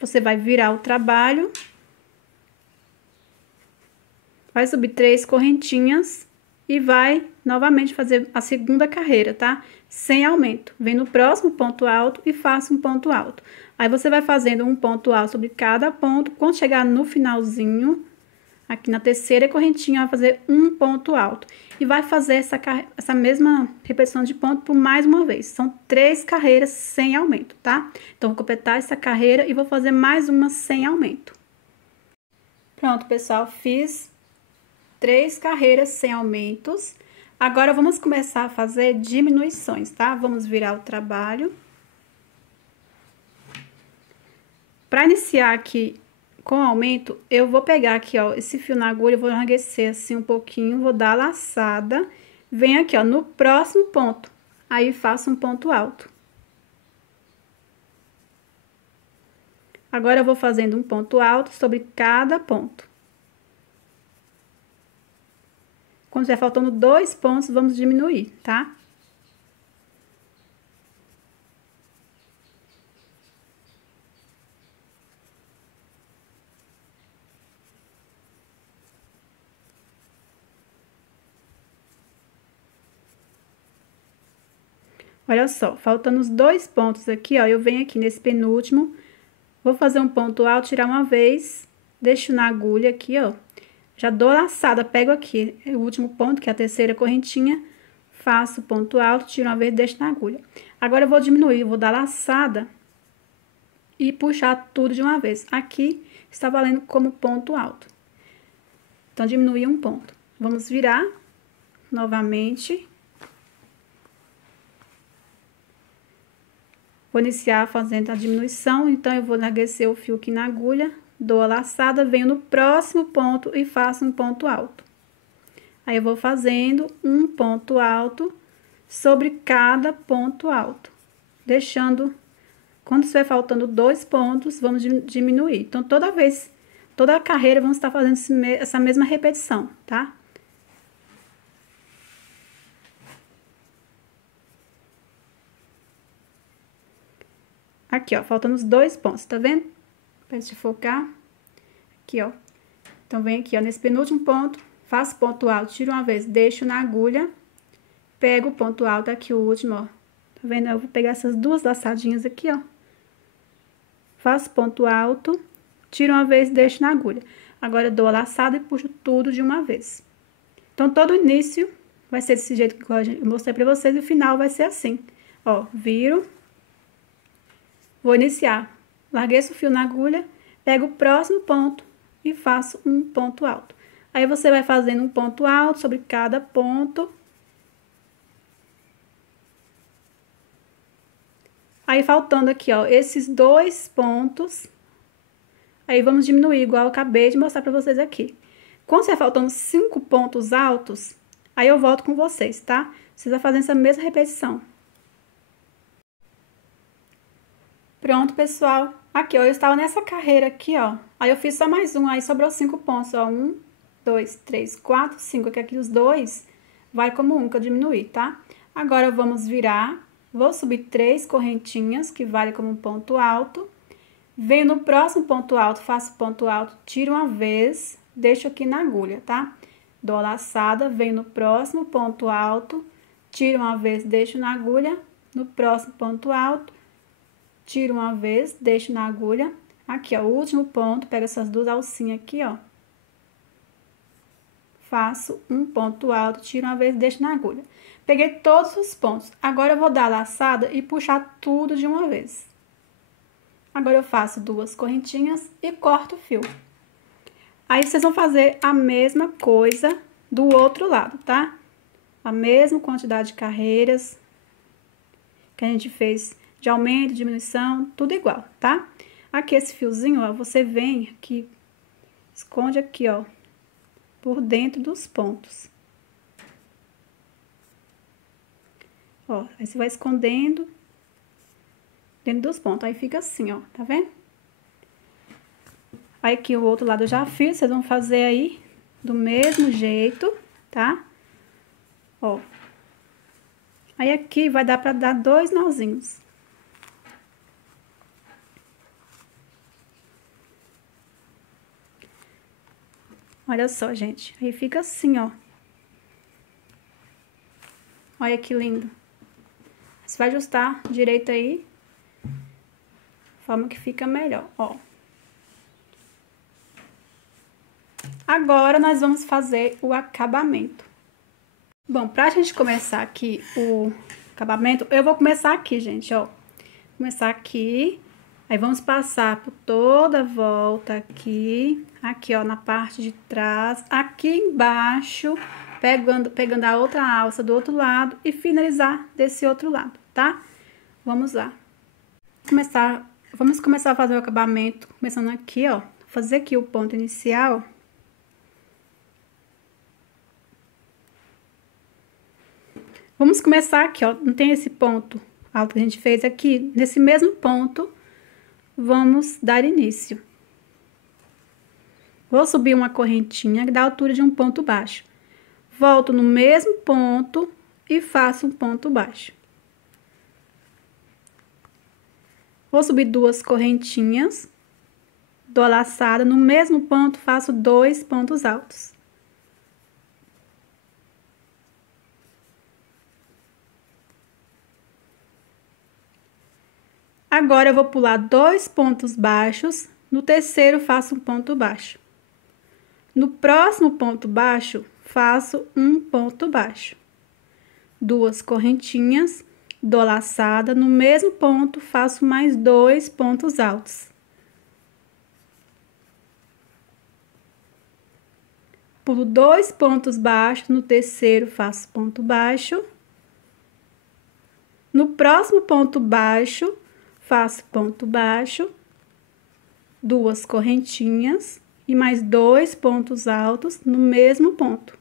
Você vai virar o trabalho. Vai subir 3 correntinhas, e vai novamente fazer a segunda carreira, tá? Sem aumento. Vem no próximo ponto alto e faça um ponto alto. Aí, você vai fazendo um ponto alto sobre cada ponto. Quando chegar no finalzinho, aqui na terceira correntinha, vai fazer um ponto alto. E vai fazer essa mesma repetição de ponto por mais uma vez. São 3 carreiras sem aumento, tá? Então, vou completar essa carreira e vou fazer mais uma sem aumento. Pronto, pessoal, fiz 3 carreiras sem aumentos. Agora, vamos começar a fazer diminuições, tá? Vamos virar o trabalho. Para iniciar aqui com aumento, eu vou pegar aqui, ó, esse fio na agulha, vou enraguecer assim um pouquinho, vou dar a laçada, venho aqui, ó, no próximo ponto, aí faço um ponto alto. Agora, eu vou fazendo um ponto alto sobre cada ponto. Quando estiver faltando 2 pontos, vamos diminuir, tá? Olha só, faltando os 2 pontos aqui, ó, eu venho aqui nesse penúltimo, vou fazer um ponto alto, tirar uma vez, deixo na agulha aqui, ó. Já dou laçada, pego aqui o último ponto, que é a terceira correntinha, faço ponto alto, tiro uma vez, deixo na agulha. Agora, eu vou diminuir, vou dar laçada e puxar tudo de uma vez. Aqui está valendo como ponto alto. Então, diminuir um ponto. Vamos virar novamente. Vou iniciar fazendo a diminuição, então, eu vou enraguecer o fio aqui na agulha, dou a laçada, venho no próximo ponto e faço um ponto alto. Aí, eu vou fazendo um ponto alto sobre cada ponto alto, deixando, quando estiver faltando 2 pontos, vamos diminuir. Então, toda a carreira, vamos estar fazendo essa mesma repetição, tá? Aqui, ó, faltando os 2 pontos, tá vendo? Pra gente focar. Aqui, ó. Então, vem aqui, ó, nesse penúltimo ponto, faço ponto alto, tiro uma vez, deixo na agulha, pego o ponto alto aqui, o último, ó. Tá vendo? Eu vou pegar essas 2 laçadinhas aqui, ó. Faço ponto alto, tiro uma vez, deixo na agulha. Agora, eu dou a laçada e puxo tudo de uma vez. Então, todo o início vai ser desse jeito que eu mostrei pra vocês, e o final vai ser assim. Ó, viro. Vou iniciar, larguei esse fio na agulha, pego o próximo ponto e faço um ponto alto. Aí, você vai fazendo um ponto alto sobre cada ponto. Aí, faltando aqui, ó, esses 2 pontos, aí vamos diminuir, igual eu acabei de mostrar pra vocês aqui. Quando estiver faltando 5 pontos altos, aí eu volto com vocês, tá? Vocês vão fazer essa mesma repetição. Pronto, pessoal. Aqui, ó, eu estava nessa carreira aqui, ó. Aí, eu fiz só mais um, aí sobrou 5 pontos, ó. 1, 2, 3, 4, 5. Aqui os 2 vai como um que eu diminuí, tá? Agora, vamos virar. Vou subir 3 correntinhas, que vale como um ponto alto. Venho no próximo ponto alto, faço ponto alto, tiro uma vez, deixo aqui na agulha, tá? Dou a laçada, venho no próximo ponto alto, tiro uma vez, deixo na agulha. No próximo ponto alto, tiro uma vez, deixo na agulha. Aqui, ó, o último ponto, pego essas 2 alcinhas aqui, ó. Faço um ponto alto, tiro uma vez, deixo na agulha. Peguei todos os pontos. Agora, eu vou dar a laçada e puxar tudo de uma vez. Agora, eu faço 2 correntinhas e corto o fio. Aí, vocês vão fazer a mesma coisa do outro lado, tá? A mesma quantidade de carreiras que a gente fez de aumento, diminuição, tudo igual, tá? Aqui, esse fiozinho, ó, você vem aqui, esconde aqui, ó, por dentro dos pontos. Ó, aí você vai escondendo dentro dos pontos, aí fica assim, ó, tá vendo? Aí, aqui, o outro lado eu já fiz, vocês vão fazer aí do mesmo jeito, tá? Ó. Aí, aqui vai dar pra dar 2 nozinhos. Olha só, gente, aí fica assim, ó. Olha que lindo. Você vai ajustar direito aí, de forma que fica melhor, ó. Agora, nós vamos fazer o acabamento. Bom, pra gente começar aqui o acabamento, eu vou começar aqui, gente, ó. Começar aqui, aí vamos passar por toda a volta aqui, ó, na parte de trás, aqui embaixo, pegando a outra alça do outro lado e finalizar desse outro lado, tá? Vamos lá. Vamos começar a fazer o acabamento, começando aqui, ó, fazer aqui o ponto inicial. Vamos começar aqui, ó, não tem esse ponto alto que a gente fez aqui? Nesse mesmo ponto, vamos dar início. Vou subir uma correntinha da altura de um ponto baixo. Volto no mesmo ponto e faço um ponto baixo. Vou subir duas correntinhas, dou a laçada, no mesmo ponto faço 2 pontos altos. Agora, eu vou pular 2 pontos baixos, no terceiro faço um ponto baixo. No próximo ponto baixo, faço um ponto baixo. Duas correntinhas, dou laçada, no mesmo ponto faço mais 2 pontos altos. Pulo 2 pontos baixos, no terceiro faço ponto baixo. No próximo ponto baixo, faço ponto baixo, duas correntinhas e mais 2 pontos altos no mesmo ponto.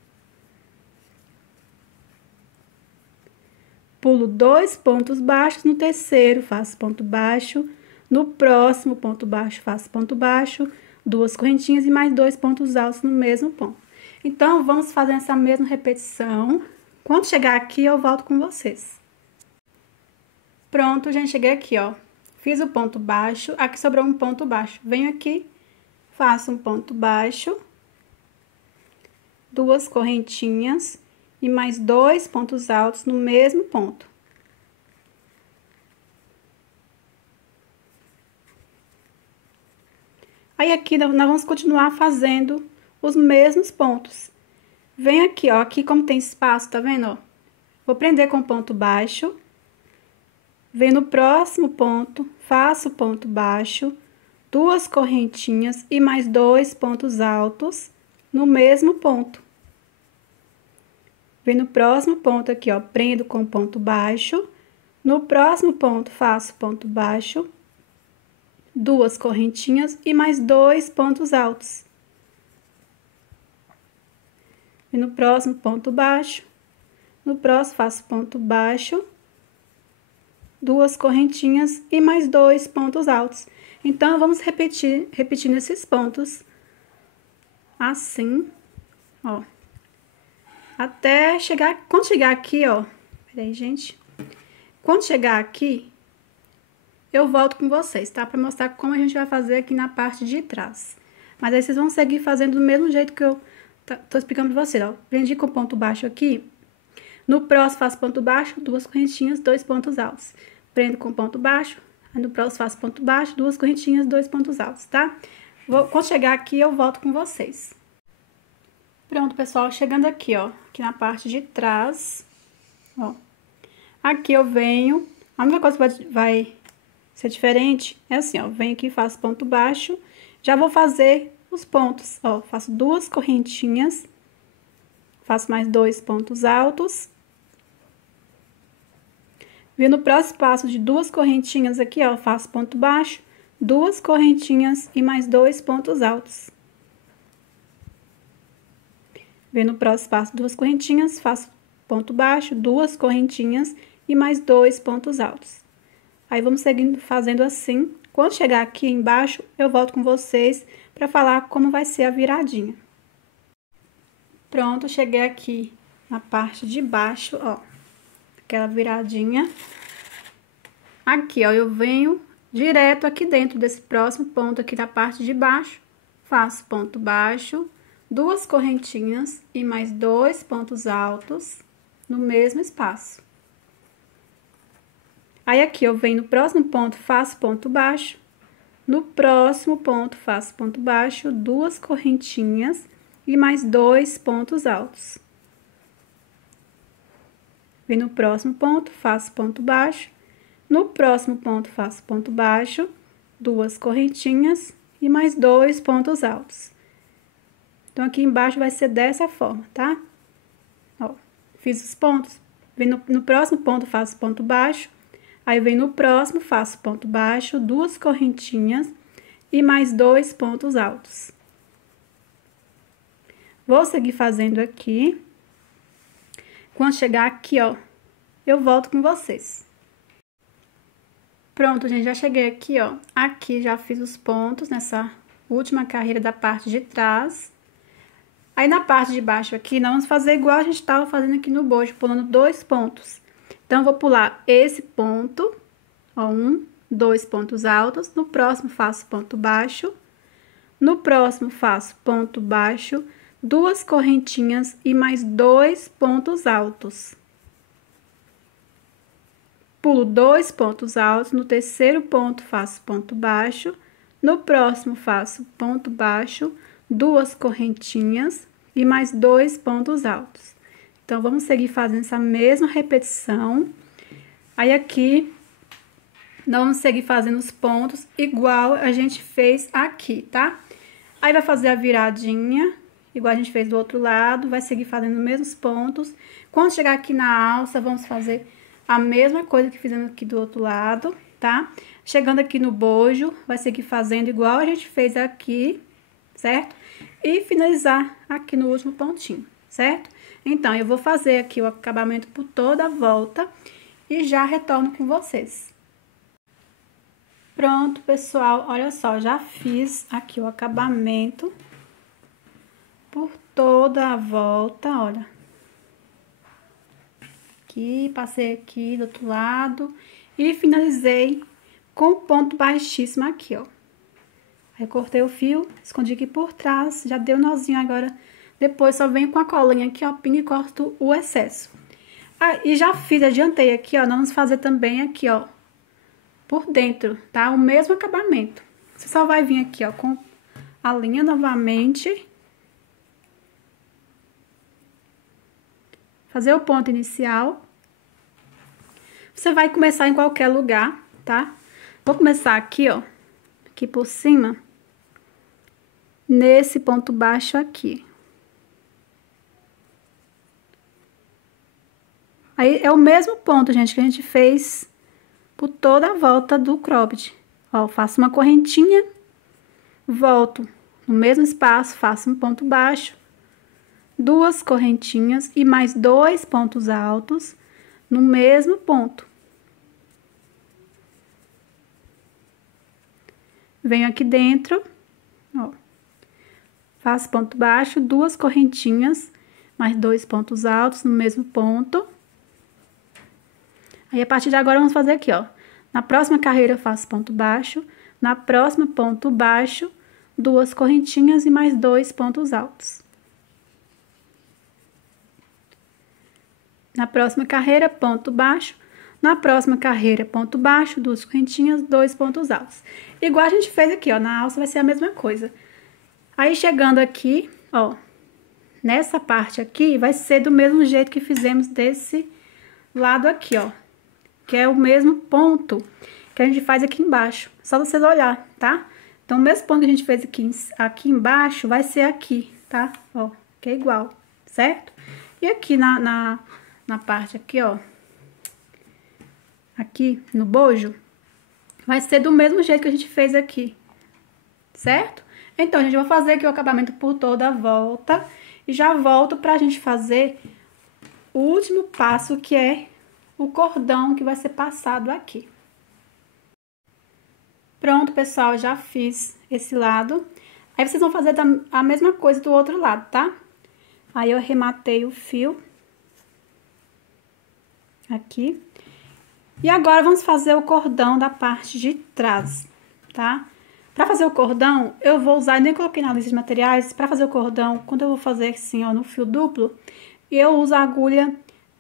Pulo 2 pontos baixos, no terceiro faço ponto baixo, no próximo ponto baixo faço ponto baixo, duas correntinhas e mais 2 pontos altos no mesmo ponto. Então, vamos fazer essa mesma repetição. Quando chegar aqui, eu volto com vocês. Pronto, gente, cheguei aqui, ó. Fiz o ponto baixo, aqui sobrou um ponto baixo. Venho aqui, faço um ponto baixo, duas correntinhas e mais 2 pontos altos no mesmo ponto. Aí, aqui, nós vamos continuar fazendo os mesmos pontos. Venho aqui, ó, aqui como tem espaço, tá vendo, ó? Vou prender com ponto baixo. Venho no próximo ponto, faço ponto baixo, duas correntinhas e mais 2 pontos altos no mesmo ponto. Venho no próximo ponto aqui, ó, prendo com ponto baixo, no próximo ponto faço ponto baixo, duas correntinhas e mais 2 pontos altos. E no próximo ponto baixo, no próximo faço ponto baixo, duas correntinhas e mais 2 pontos altos. Então, vamos repetindo esses pontos, assim, ó, até chegar, quando chegar aqui, ó, peraí, gente, quando chegar aqui, eu volto com vocês, tá? Pra mostrar como a gente vai fazer aqui na parte de trás. Mas aí, vocês vão seguir fazendo do mesmo jeito que eu tô explicando pra vocês, ó. Prendi com ponto baixo aqui, no próximo faço ponto baixo, duas correntinhas, 2 pontos altos. Prendo com ponto baixo, aí no próximo faço ponto baixo, duas correntinhas, 2 pontos altos, tá? Quando chegar aqui, eu volto com vocês. Pronto, pessoal, chegando aqui, ó, aqui na parte de trás, ó. Aqui eu venho, a única coisa que vai ser diferente é assim, ó, venho aqui, faço ponto baixo, já vou fazer os pontos, ó, faço duas correntinhas, faço mais 2 pontos altos. Venho no próximo passo de duas correntinhas aqui, ó, faço ponto baixo, duas correntinhas e mais 2 pontos altos. Venho no próximo passo, duas correntinhas, faço ponto baixo, duas correntinhas e mais 2 pontos altos. Aí, vamos seguindo fazendo assim. Quando chegar aqui embaixo, eu volto com vocês para falar como vai ser a viradinha. Pronto, cheguei aqui na parte de baixo, ó. Aquela viradinha. Aqui, ó, eu venho direto aqui dentro desse próximo ponto aqui da parte de baixo. Faço ponto baixo, duas correntinhas e mais 2 pontos altos. no mesmo espaço. Aí, aqui, eu venho no próximo ponto, faço ponto baixo. No próximo ponto, faço ponto baixo, 2 correntinhas e mais 2 pontos altos. Venho no próximo ponto, faço ponto baixo. No próximo ponto, faço ponto baixo, 2 correntinhas e mais 2 pontos altos. Então, aqui embaixo vai ser dessa forma, tá? Ó, fiz os pontos. Venho no próximo ponto, faço ponto baixo. Aí, venho no próximo, faço ponto baixo, 2 correntinhas e mais 2 pontos altos. Vou seguir fazendo aqui. Quando chegar aqui, ó, eu volto com vocês. Pronto, gente, já cheguei aqui, ó. Aqui já fiz os pontos nessa última carreira da parte de trás. Aí, na parte de baixo aqui, nós vamos fazer igual a gente estava fazendo aqui no bojo, pulando 2 pontos. Então, eu vou pular esse ponto, ó, 1, 2 pontos altos. No próximo, faço ponto baixo. No próximo, faço ponto baixo, 2 correntinhas e mais 2 pontos altos. Pulo 2 pontos altos, no terceiro ponto faço ponto baixo, no próximo faço ponto baixo, 2 correntinhas e mais 2 pontos altos. Então, vamos seguir fazendo essa mesma repetição. Aí, aqui, nós vamos seguir fazendo os pontos igual a gente fez aqui, tá? Aí, vai fazer a viradinha, igual a gente fez do outro lado, vai seguir fazendo os mesmos pontos. Quando chegar aqui na alça, vamos fazer a mesma coisa que fizemos aqui do outro lado, tá? Chegando aqui no bojo, vai seguir fazendo igual a gente fez aqui, certo? E finalizar aqui no último pontinho, certo? Então, eu vou fazer aqui o acabamento por toda a volta e já retorno com vocês. Pronto, pessoal, olha só, já fiz aqui o acabamento por toda a volta, olha. Aqui, passei aqui do outro lado e finalizei com o ponto baixíssimo aqui, ó. Aí, cortei o fio, escondi aqui por trás, já deu nozinho agora. Depois, só venho com a colinha aqui, ó, pingo e corto o excesso. Ah, e já fiz, adiantei aqui, ó, nós vamos fazer também aqui, ó, por dentro, tá? O mesmo acabamento. Você só vai vir aqui, ó, com a linha novamente. Fazer o ponto inicial. Você vai começar em qualquer lugar, tá? Vou começar aqui, ó, aqui por cima, nesse ponto baixo aqui. Aí, é o mesmo ponto, gente, que a gente fez por toda a volta do cropped. Ó, faço uma correntinha, volto no mesmo espaço, faço um ponto baixo, 2 correntinhas e mais 2 pontos altos no mesmo ponto. Venho aqui dentro, ó, faço ponto baixo, 2 correntinhas, mais 2 pontos altos no mesmo ponto. Aí, a partir de agora, vamos fazer aqui, ó. Na próxima carreira, eu faço ponto baixo, na próxima, ponto baixo, 2 correntinhas e mais 2 pontos altos. Na próxima carreira, ponto baixo. Na próxima carreira, ponto baixo, 2 correntinhas, 2 pontos altos. Igual a gente fez aqui, ó, na alça vai ser a mesma coisa. Aí, chegando aqui, ó, nessa parte aqui, vai ser do mesmo jeito que fizemos desse lado aqui, ó. Que é o mesmo ponto que a gente faz aqui embaixo. Só vocês olhar, tá? Então, o mesmo ponto que a gente fez aqui embaixo, vai ser aqui, tá? Ó, que é igual, certo? E aqui na parte aqui, ó, aqui no bojo, vai ser do mesmo jeito que a gente fez aqui, certo? Então, gente, eu vou fazer aqui o acabamento por toda a volta e já volto pra gente fazer o último passo, que é o cordão que vai ser passado aqui. Pronto, pessoal, já fiz esse lado. Aí, vocês vão fazer a mesma coisa do outro lado, tá? Aí, eu arrematei o fio aqui. E agora, vamos fazer o cordão da parte de trás, tá? Pra fazer o cordão, eu vou usar, nem coloquei na lista de materiais, pra fazer o cordão, quando eu vou fazer assim, ó, no fio duplo, eu uso a agulha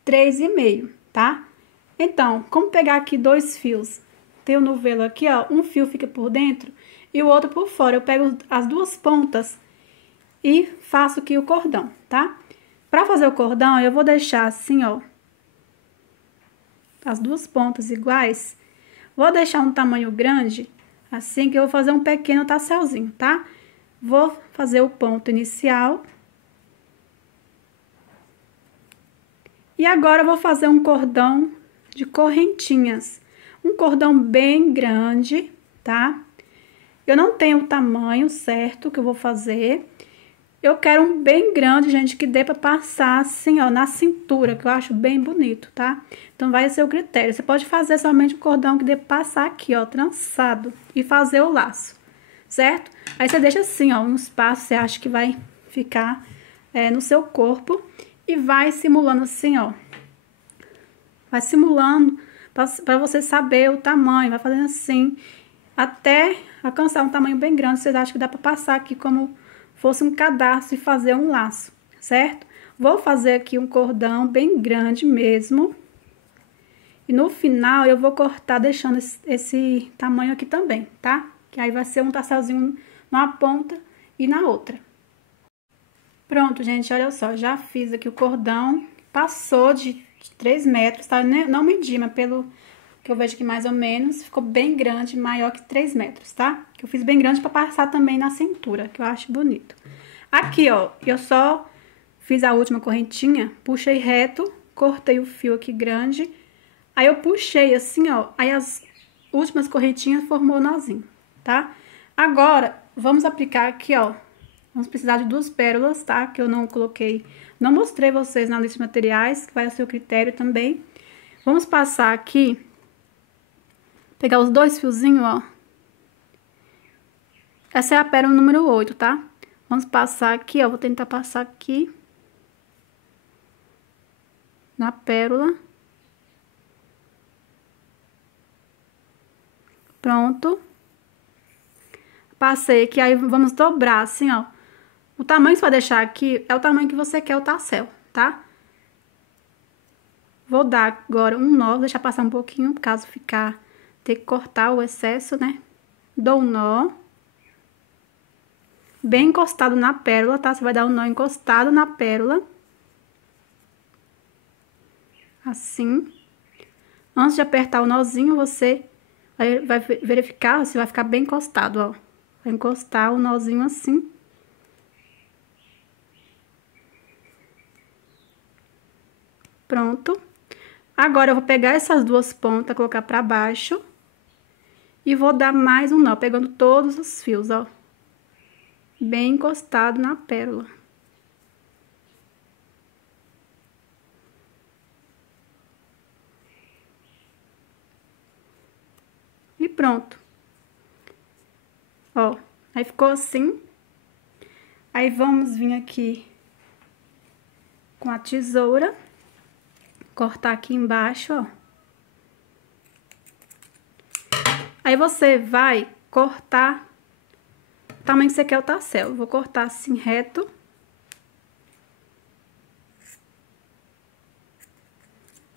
3,5, tá? Então, como pegar aqui 2 fios? Tem o novelo aqui, ó, um fio fica por dentro e o outro por fora. Eu pego as 2 pontas e faço aqui o cordão, tá? Pra fazer o cordão, eu vou deixar assim, ó, as 2 pontas iguais. Vou deixar um tamanho grande, assim que eu vou fazer um pequeno tasselzinho, tá? Vou fazer o ponto inicial. E agora eu vou fazer um cordão de correntinhas. Um cordão bem grande, tá? Eu não tenho o tamanho certo que eu vou fazer. Eu quero um bem grande, gente, que dê pra passar assim, ó, na cintura, que eu acho bem bonito, tá? Então, vai ser o critério. Você pode fazer somente um cordão que dê pra passar aqui, ó, trançado, e fazer o laço, certo? Aí, você deixa assim, ó, um espaço, você acha que vai ficar no seu corpo, e vai simulando assim, ó. Vai simulando pra você saber o tamanho, vai fazendo assim, até alcançar um tamanho bem grande. Vocês acham que dá pra passar aqui como fosse um cadarço e fazer um laço, certo? Vou fazer aqui um cordão bem grande mesmo. E no final eu vou cortar deixando esse tamanho aqui também, tá? Que aí vai ser um tasselzinho numa ponta e na outra. Pronto, gente, olha só, já fiz aqui o cordão, passou de 3 metros, tá? Não medi, mas pelo que eu vejo aqui mais ou menos, ficou bem grande, maior que 3 metros, tá? Que eu fiz bem grande pra passar também na cintura, que eu acho bonito. Aqui, ó, eu só fiz a última correntinha, puxei reto, cortei o fio aqui grande, aí eu puxei assim, ó, aí as últimas correntinhas formou o nozinho, tá? Agora, vamos aplicar aqui, ó, vamos precisar de 2 pérolas, tá? Que eu não coloquei, não mostrei vocês na lista de materiais, que vai ao seu critério também. Vamos passar aqui, pegar os 2 fiozinhos, ó. Essa é a pérola número 8, tá? Vamos passar aqui, ó, vou tentar passar aqui na pérola. Pronto. Passei aqui, aí vamos dobrar assim, ó. O tamanho que você vai deixar aqui é o tamanho que você quer o tassel, tá? Vou dar agora um nó, vou deixar passar um pouquinho, caso ficar, ter que cortar o excesso, né? Dou um nó. Bem encostado na pérola, tá? Você vai dar um nó encostado na pérola. Assim. Antes de apertar o nozinho, você vai verificar se vai ficar bem encostado, ó. Vai encostar o nozinho assim. Pronto. Agora, eu vou pegar essas 2 pontas, colocar pra baixo. E vou dar mais um nó, pegando todos os fios, ó. Bem encostado na pérola. E pronto. Ó, aí ficou assim. Aí, vamos vir aqui com a tesoura, cortar aqui embaixo, ó. Aí, você vai cortar o tamanho que você quer o tassel. Eu vou cortar assim, reto.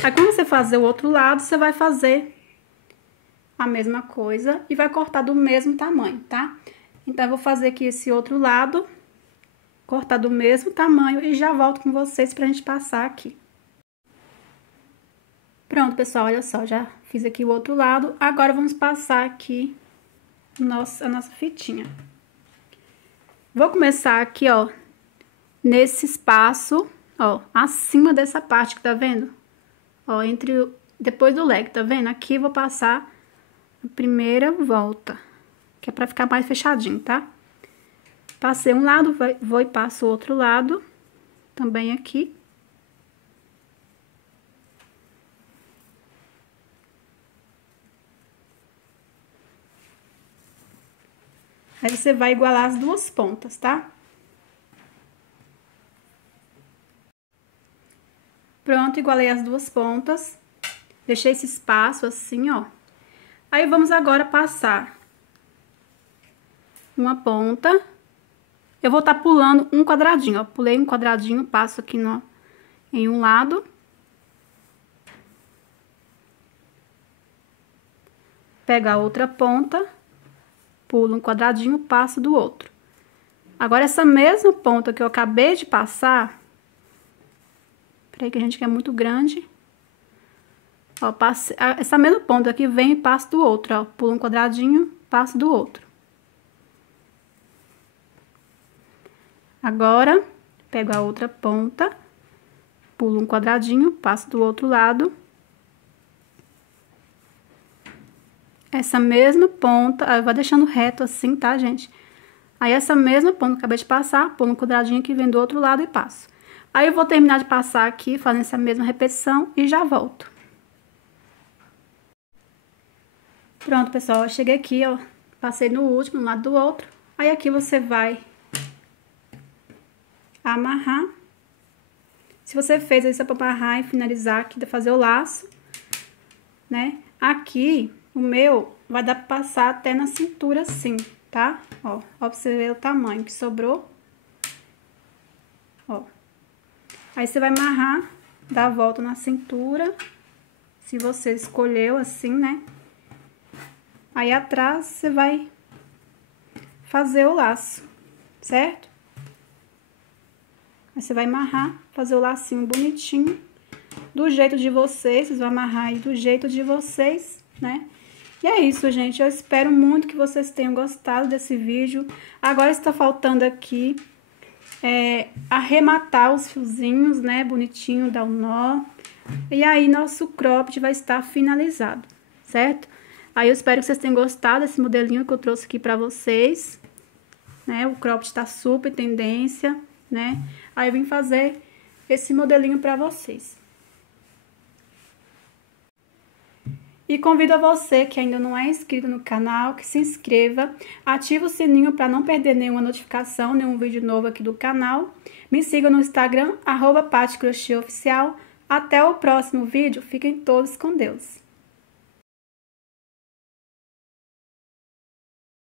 Aí, quando você fazer o outro lado, você vai fazer a mesma coisa e vai cortar do mesmo tamanho, tá? Então, eu vou fazer aqui esse outro lado, cortar do mesmo tamanho e já volto com vocês pra gente passar aqui. Pronto, pessoal, olha só, já fiz aqui o outro lado. Agora, vamos passar aqui a nossa fitinha. Vou começar aqui, ó, nesse espaço, ó, acima dessa parte que tá vendo? Ó, depois do leque, tá vendo? Aqui eu vou passar a primeira volta, que é pra ficar mais fechadinho, tá? Passei um lado, vou e passo o outro lado, também aqui. Aí, você vai igualar as 2 pontas, tá? Pronto, igualei as 2 pontas. Deixei esse espaço assim, ó. Aí, vamos agora passar uma ponta. Eu vou estar pulando um quadradinho, ó. Pulei um quadradinho, passo aqui em um lado. pego a outra ponta, pulo um quadradinho, passo do outro. Agora, essa mesma ponta que eu acabei de passar, peraí que a gente quer muito grande. Ó, passe, essa mesma ponta aqui vem e passo do outro, ó, pulo um quadradinho, passo do outro. Agora, pego a outra ponta, pulo um quadradinho, passo do outro lado. Essa mesma ponta, eu vou deixando reto assim, tá, gente? Aí, essa mesma ponta que eu acabei de passar, pulo um quadradinho que vem do outro lado e passo. Aí, eu vou terminar de passar aqui, fazendo essa mesma repetição e já volto. Pronto, pessoal, eu cheguei aqui, ó, passei no último, um lado do outro. Aí, aqui você vai amarrar. Se você fez aí só pra amarrar e finalizar aqui, fazer o laço, né? Aqui, o meu vai dar pra passar até na cintura assim, tá? Ó pra você ver o tamanho que sobrou. Ó. Aí, você vai amarrar, dar a volta na cintura, se você escolheu assim, né? Aí, atrás, você vai fazer o laço, certo? Aí, você vai amarrar, fazer o lacinho bonitinho, do jeito de vocês vão amarrar aí do jeito de vocês, né? E é isso, gente, eu espero muito que vocês tenham gostado desse vídeo. Agora, está faltando aqui arrematar os fiozinhos, né, bonitinho, dar um nó. E aí, nosso cropped vai estar finalizado, certo? Aí, eu espero que vocês tenham gostado desse modelinho que eu trouxe aqui pra vocês, né? O cropped tá super tendência, né? Aí, eu vim fazer esse modelinho pra vocês. E convido a você que ainda não é inscrito no canal, que se inscreva, ative o sininho para não perder nenhuma notificação, nenhum vídeo novo aqui do canal. Me siga no Instagram, @PatiCrochêOficial. Até o próximo vídeo, fiquem todos com Deus.